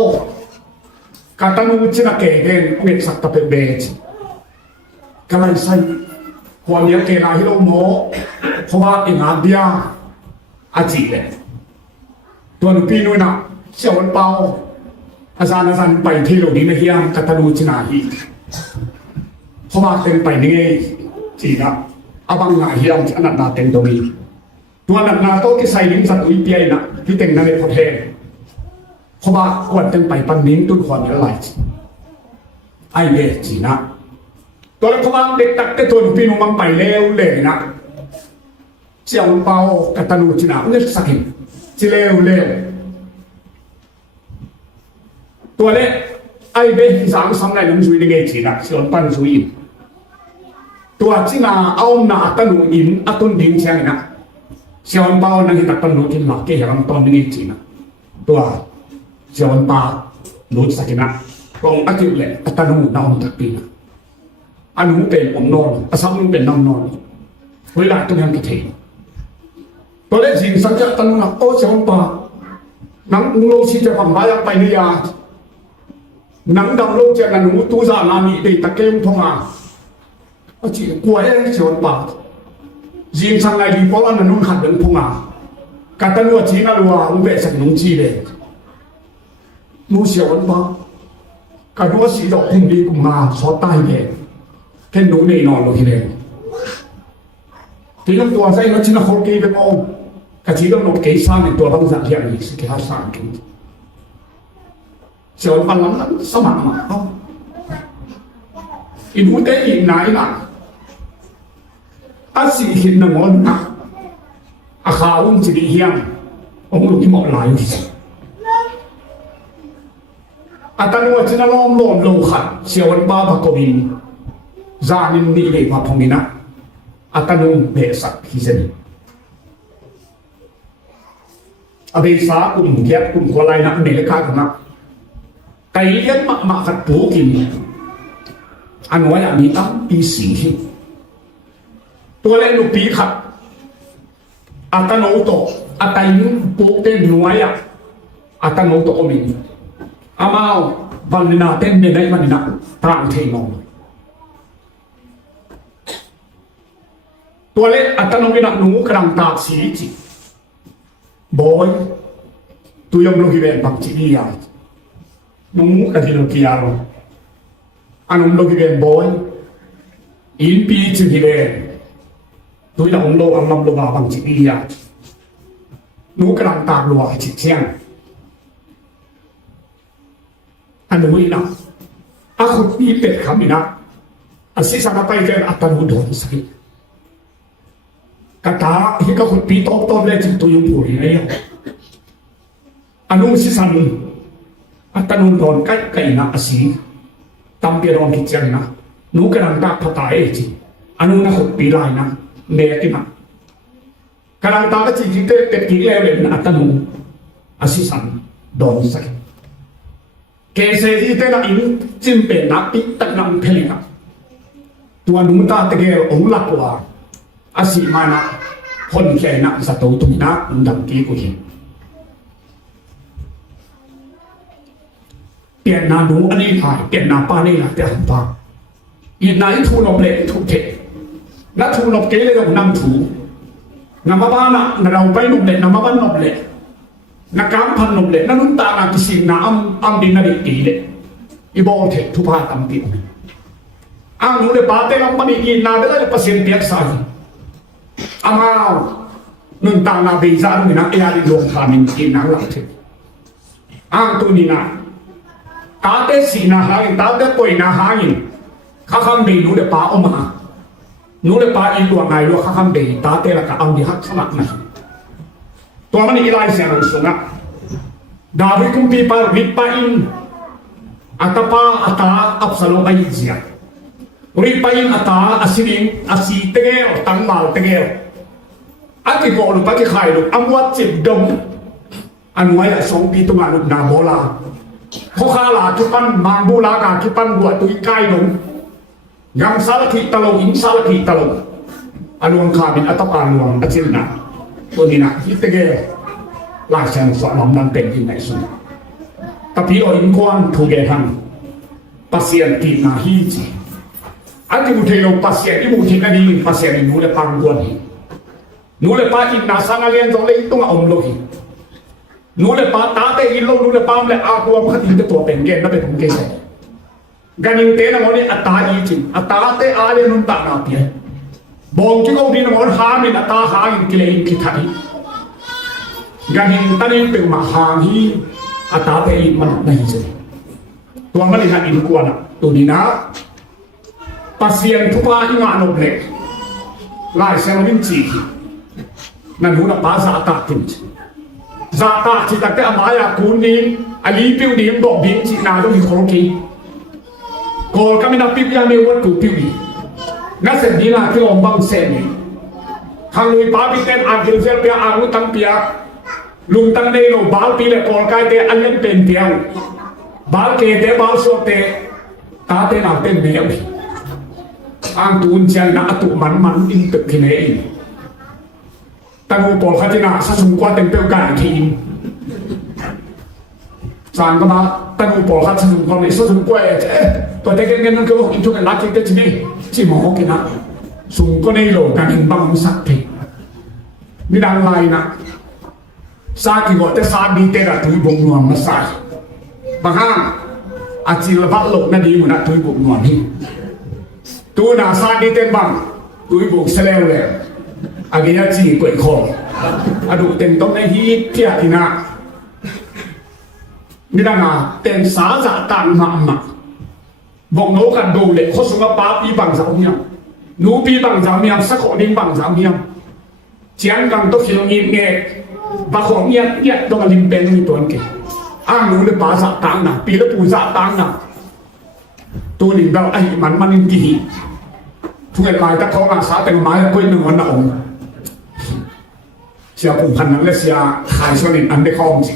katanu china ke gen ngi sak ta pe be kalai saiความเลี้ยงเกณฑ์ที่เราโม้เพราะว่าเองอาเดียอาจีเลยตัวหนุ่มพี่นู่นน่ะเชี่ยววันเปาอาจารย์ไปที่โลกนี้ไม่เฮียมกัตลูจินาฮีเพราะว่าเต็มไปนี่จีนะอาบังนาเฮียมอนันนาเต็มตัวนี้ตัวนันนาโตที่ใส่ลิ้นสัตว์อุยเปียน่ะที่เต็งนั่นเลยพอเทเพราะว่าขวดเต็มไปปันนิ้นตุ้นขวดเยอะไหลไอเล่จีนะตัวละครเด็กตักแต่ตัวพี่นุ่มมันไปเร็วเลยนะเจ้าเปากัตลูจินาเนี่ยสักหินจิเร็วตัวเล็กไอเบที่สามสำนักน้ำซุยได้ไงจีนะส่วนปันซุยตัวจินาเอาหน้าตลูอินอัตุนดิ้งเชียงนะส่วนเปานั่งตักตลูกินหลักเกี่ยวกับตอนนี้จีนะตัวส่วนเปารู้สักหินนะตรงอัติเลยอัตโนนาอุตปีนะอันนู้นเป็นผมนอนอาซ้ำนู้นเป็นน้ำนอนเวลาต้องยังกิเทตัวเล็กสิ่งสังเกตตั้งนะโอ้เจ้าป่านังโลชิจะความหมายไปนิยานังดำโลกเจ้าหนูตู้ซานามีได้ตะเกียงทองอ่ะว่าจีกลัวเองเจ้าป่าสิ่งสังไงดีเพราะว่านันนู้นขัดเดินทองอ่ะการตั้งว่าจีน่ารัวอุเบกสักนุ่งจีเลยนู้เจ้าป่าการว่าสีดอกหุ่นดีกุมมาสอดใต้เลยแค่หนูในนอนลงทีเดียวที่นั่งตัวใส่รถชินาโคกีไปมองกะทิต้องนกเกยซ่าในตัวบางสัตว์อย่างนี้สิแค่สามกินเสียวปันหลังนั้นสมัครมาอีบูเตอีไหนล่ะอาศิหินนงอนนะอาขาวจีดีเฮียงองค์ลูกที่หมอหลายที่สุดอาตานัวจินาล้อมโลมโลขัดเสียวบ้าบักกบินจานินดีเลยมาพงมินะอาตานุเบสักฮิเซนอเบสากุมเกียกุมขวายนักเนรคาขนักไก่เลี้ยงมาขัดปูกินอันว่าอย่างนี้ตั้งปีสีตัวเล่นลูกปีขัดอาตาโนโตอาตายิงปูเต้นหน่วยอาตาโนโตอมินอามาวันนี้นาเต้นในวันนี้นาตรังเทงงตัวเล็กอัตโนมัติหนูกำลังตาสีจิบอยตัวยมลูกที่เป็นบังจีบียาหนูกระดิ่งลูกยาลอันนู้นลูกที่เป็นบอยอินปีจีที่เป็นตัวยมลูกอันนั้นลูกบังจีบียาหนูกำลังตาลัวจิตเชียงอันนู้นนะอาคุณมีเป็ดคำนี้นะอาศิษย์สังไปเจออัตโนโดนสักกตาที่เขาขุดปีต้นเลยจึงตัวยุงปุ๋ยไงอนุสิสันอัตนุนโดนใกล้นะอสีตำเปียรอนกิจยังนะนูกระดังตาพตาเอจิอนุนักขุดปีลายนะเนตินะกระดังตาก็จริงๆแต่กี่เลวเลยอัตนุอสิสันโดนใส่เกษที่เตนะอินจิมเป็นนักปิตนังเพลินะตัวนูตาตะเกียองหลักว่าอาศิมานะคนแค่นักสัตว์ตุนะดังกี้กูเห็น เปลี่ยนนาดูอันนี้หายเปลี่ยนนาป้านี่ละแต่หันป้าอีไหนทูนบเละทุกเทนัทูนบเกเลยเรานำถูนำมาบ้านะเราไปนบเละนำมาบ้านนบเละนักการพันนบเละนั่นนุ่นตานากิสินาอัมดินาดิตีเละอีบอลเททุพาตัมติอังนูเลยป้าเตลัมปนีอีนาเดลเลยพัศน์เปียกสายอามานุ่นตานาเบย์จารุนะเออาริโลกามินอีนาหลักเทอังตุนีนาตาเตสีนาหายินตาเตปอยนาหายินข้าคำเบย์นูเลยป้าอมานูเลยป้าอีลัวไงลัวข้าคำเบย์ตาเตละก็เอาดีฮักสมัครนะตัวมันอีไลเซียนสุนัขดาวิคุมปีปาริปาอินอัตปาอัตาอับสโลไอเซียริปาอินอัตาอาศิริงอาศิเตเกลตังมาลเตเกลอัติโกลุปะที่ขายลุอัมวัดจิบดมอันไว้สองปีตุงาลุนาโบลาพอข้าลาทุปันมังบูลากาทุปันบัวตุยไก่ลงยังสารคิตลงอินสารคิตลงอารมณ์ขาเป็นอัตปาลวงอาศิรินะตัวนี้นะฮิตเตเกลลายเส้นสอนน้ำเป็นที่ไหนสุดtapi orang kuan tugehan pasien tina hiji ati mutelo pasien ibu tina ni pasien ni mule pangguan hi nule pa in nasana lian jong le itung om lohi nule pa ta te ilo nule pa le aku am khatin te to pen gen na pe thong ke se ganin te na moni ata i chin ata te ale nun ta na pia bong ki ko din mon ha min ata ha in kile in ki thai ganin tanin pe ma ha hiอาตาเตอิมันไม่ใช่ตัวมันเลยนะอินกวนตัวนี้นะปัสเซียนทุกวันอิงานอบเล็กลายเซลล์วินจีนั่นหัวป้าซาตาตินซาตาที่ตั้งแต่อามายาคูนีอลีปิวดีมบอกดีมจีนาต้องมีโคโรกีโกลก็ไม่นับปิวยาเนวัตถุปิวีนั่นเสร็จดีนะที่องบังเซนทางลุยป้าพิเศษอ่านเทลเซลเปียอ่านรุตังเปียลุงตั้งในโลบาลปีเล็กกอลกายเตอันเล่นเป็นเพียงบาลเกเตบาลโซเตตาเตนักเต้นเมียบีอังตูนเชียนนักตุมันอินตึกที่ไหนตั้งอุปกรณ์ขัดนาสังกวาเต็มเปลวกันทีมสั่งก็มาตั้งอุปกรณ์ขัดสังกวาในสังกวาตัวเด็กเงินนั่นก็อินทุกข์รักที่เตจิมีที่หมอกินนะสูงก็ในโลกันอินบังสักทีนี่ดังไรนะซากิโกเตซาดีเตระตุยบงนวมมาใส่บางครั้งอาจิลพัดหลบนั่นดีเหมือนตุยบงนวมนี่ตัวน่าซาดีเตบังตุยบงเสลวเลยอากิยาจีเปิดคออดุเต็มต้นในฮีเทียที่น่ะนี่ดังอ่ะเต็มสาจะตังมาหมักบอกโนกันดูเลยเขาส่งมาป้าปีบังสาวเมียหนูปีบังสาวเมียสักคนนึงบังสาวเมียเจียงกันต้องคิดงี้เงี้ยบางคนเนี่ยต้องลิมเป็นมีตัวนี้อ้างรู้เลยป้าสักตังนะปีละปูสักตังนะตัวนี้เราไอ้มันกี่ทุกอย่างมาแต่ท้องอาสาแต่งไม้ก็ยังวันละองเสียปุ่มพันนั้นและเสียขายส่วนนี้อันได้ข้องสิ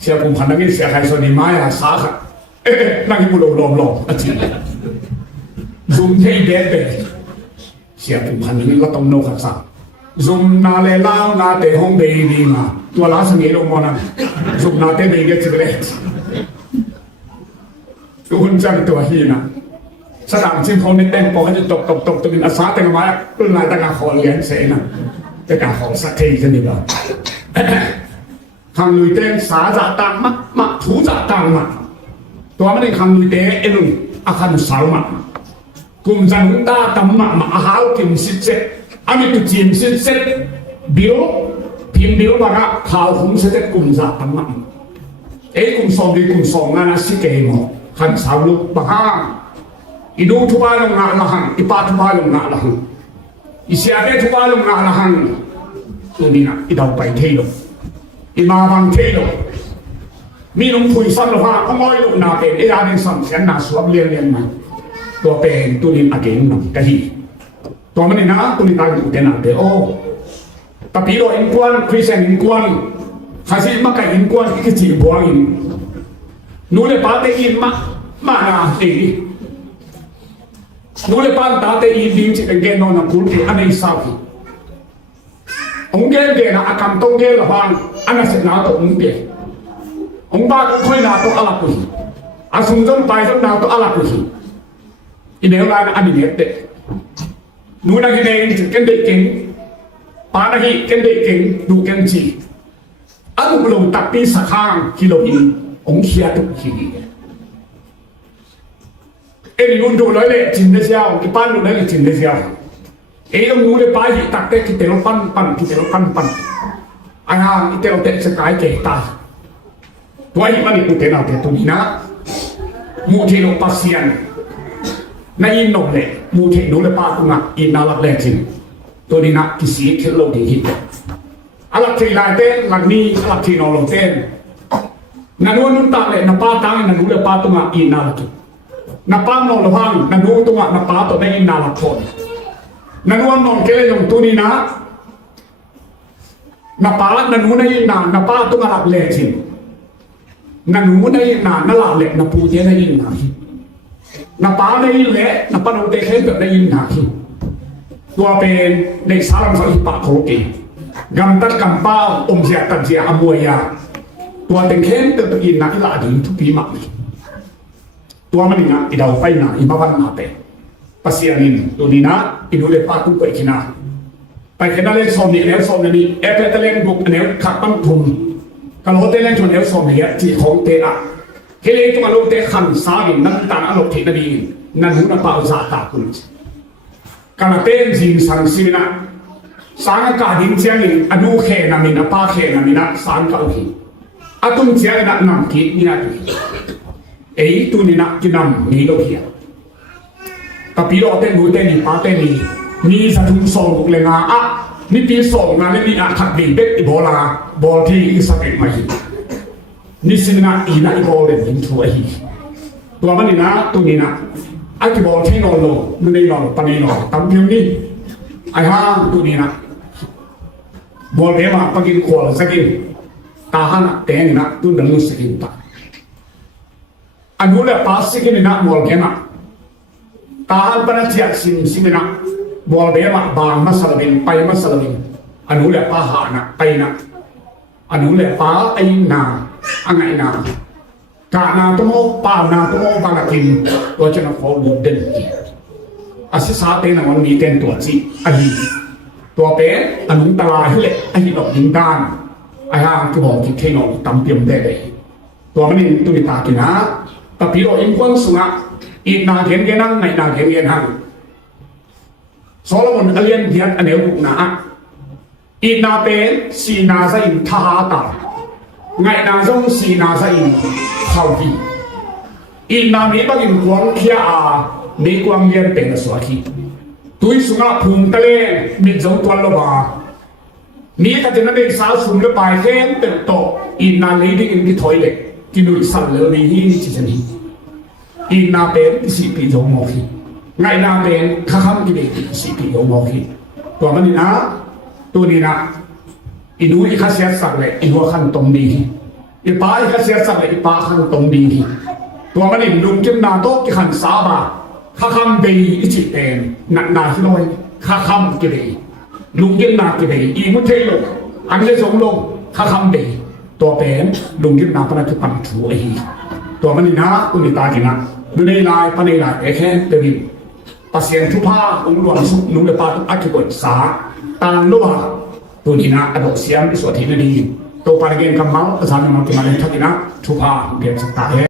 เสียปุ่มพันนั้นเสียขายส่วนนี้ไม้อาสาค่ะนั่งที่บุโรลมอาจารย์ซูมที่เด็ดเสียปุ่มพันนั้นก็ต้องโน้ขัดสั่งซุมนาเลลาวนาเตห้องเบย์ดีมาตัวลาสมีลงมานะซุมนาเตเบย์เกจิเบรตตัวหุ่นจังตัวฮีนะสนามชิมพอในเต้นพอเขาจะตกตัวเป็นอาสาแต่งมารุ่นนายตั้งแต่ขอเลี้ยงเสนะแต่การขอสักทีจะนี่บ้างคำลุยเต้นสาจะตังมะถูจะตังมะตัวมันเป็นคำลุยเต้เอ็นุอาคารสาวมะกลุ่มจันทร์ตาตัมมะมะอาหารกิมสิเจอันนี้ตัวจีนเซ็ตบิโอพิมพ์บิโอมาครับข่าวของเซ็ตกลุ่มจัดตั้งมันกลุ่มสองดีกลุ่มสองงานสิเกมขันสาวลูกบ้าอีดูทุบาลงงานละหังอีปาทุบาลงงานละหังอีเสียเบทุบาลงงานละหังตัวนี้นะอีดาวไปเที่ยวอีมาบังเที่ยวมีน้องคุยซ้ำละว่าเขาง่อยลงนาเป็นยาในซ้ำเสียนนาสวมเรียนมาตัวเป็นตัวนี้อาเกงนังกะฮีตัวมันนี่นะตัวนี้ตายอยู่แต่หนักเดียวแต่ปีโรอินกวนคริสเตียนอินกวนข้าศึกมาไก่อินกวนที่จีบบัวอินนู้เลยป้าเตอินมาหน้าตีนู้เลยป้าตาเตอินดีจิเป็นเกนนอนคุณที่อันนี้สาวองเกนเกนะอาการต้องเกนละพันอันนั้นเสนาตัวองเกนองบ้าก็ค่อยนาตัวอะไรกุย asumson pai som na to ala ku hi ineu la na ani net de nu na hi nei ken de ken pa na hi ken de ken du ken chi anu lo tapi sakhang kilo in ong khia tu hi eni nun do lo le chin de xiao ki pan lu le chin de xiao e ông nu le pa hi tak te ki te lo pan ki te lo pan ai ha ki te lo te sa kai ke ta tuai mani ku te na te tu ni na mu te no pasian na in no le mu te no le pa ku na in na la le chin to ni na ki si ke lo di hi ala te la te la ni ala te no lo te na nu nun ta le na pa ta na nu le pa tu na in na la tu na pa no lo hang na nu tu na pa to na in na la thon na nu non ke le yong tu ni na pa na nu na in na pa tu na la le chin na nu na in na la le na pu je na in na pa na in le na pa no te khen na in na hi tua pen nei salam sa hi pa ko ki gam tat kam pa sia tat sia amoya tua ten khen te in na la din tu pi ma tua mani na i dau pai na i ma van na pe pasianin tu ni na i nu le pa tu ko ikina pai kena le som ni e pe te len buk ne khak pan thum ka lo te len chon el som ni ji khong te a ke le tu ka lo te khan sa gi nan ta na lo thi na di nan hu na pa za ta kun kana ten jing sang simina sang ka din chiang ni anu khe na min pa khe na min sang ka hi atum chiang na nam ki ni na ki ei tu ni na ki nam ni lo hi tapi lo te nu te ni pa te ni sa thum so le nga a ni pi so nga le ni a khak bi bet i bola bol thi i sa pe mai ni simina i na i bol le din thu hi tua mani na tu ni na ai ki bol thi no lo nu nei lo pa ni no tam piu ni ai ha tu ni na bol be ma pa kin ko sa kin ta ha na te ni na tu dang nu sa kin ta anu le pa si kin na bol ke ma ta han pa na chia sim na bol be ma bang ma salabin pai ma salabin anu le pa ha na pai na anu le pa ai na angai na ka na to mo pa na to mo ba na kin to cha na fo lu den ki asi sa te na mon mi ten to chi ali to pe anu ta la hi le ai lo ding dan ai ha ki bo ki ke no tam piam de de to ma ni tu ni ta ki na ta pi ro in kwan su na i na gen gen nang ngai na gen gen hang Solomon alien diat aneu buk na i na pe si na sa in tha ta ngai na zong si na sa in khau hi i na mi ba in kwang khia a mi kwang yen pe na so hi tui sunga phung ta le mi zong twal lo ba mi ta jena de sa sum le pai khen pe to i na le di in ki thoi le ki nu sal le ni hi ni chi chani i na pe si pi zong mo hi ngai na ben kha kham ki de si pi yo mo ki to man ni na tu ni na inu i kha sia sak le inu khan tom di i pa i kha sia sak le i pa khan tom di to man ni lung kim na to ki khan sa ba kha kham be i chi ten na hi loi kha kham ki de lung kim na ki de i mu the lo an le song lo kha kham be to pen lung kim na pa na ki pan thu ai to man ni na tu ni ta ki na du nei lai pa nei lai e khen te bi pasien thu pa ung luan su nu le pa tu a ki ko sa tan lo ha tu ni na ado siam so thi na di to pa gen kam mau sa na ma ki ma le thakina thu pa gen sa ta he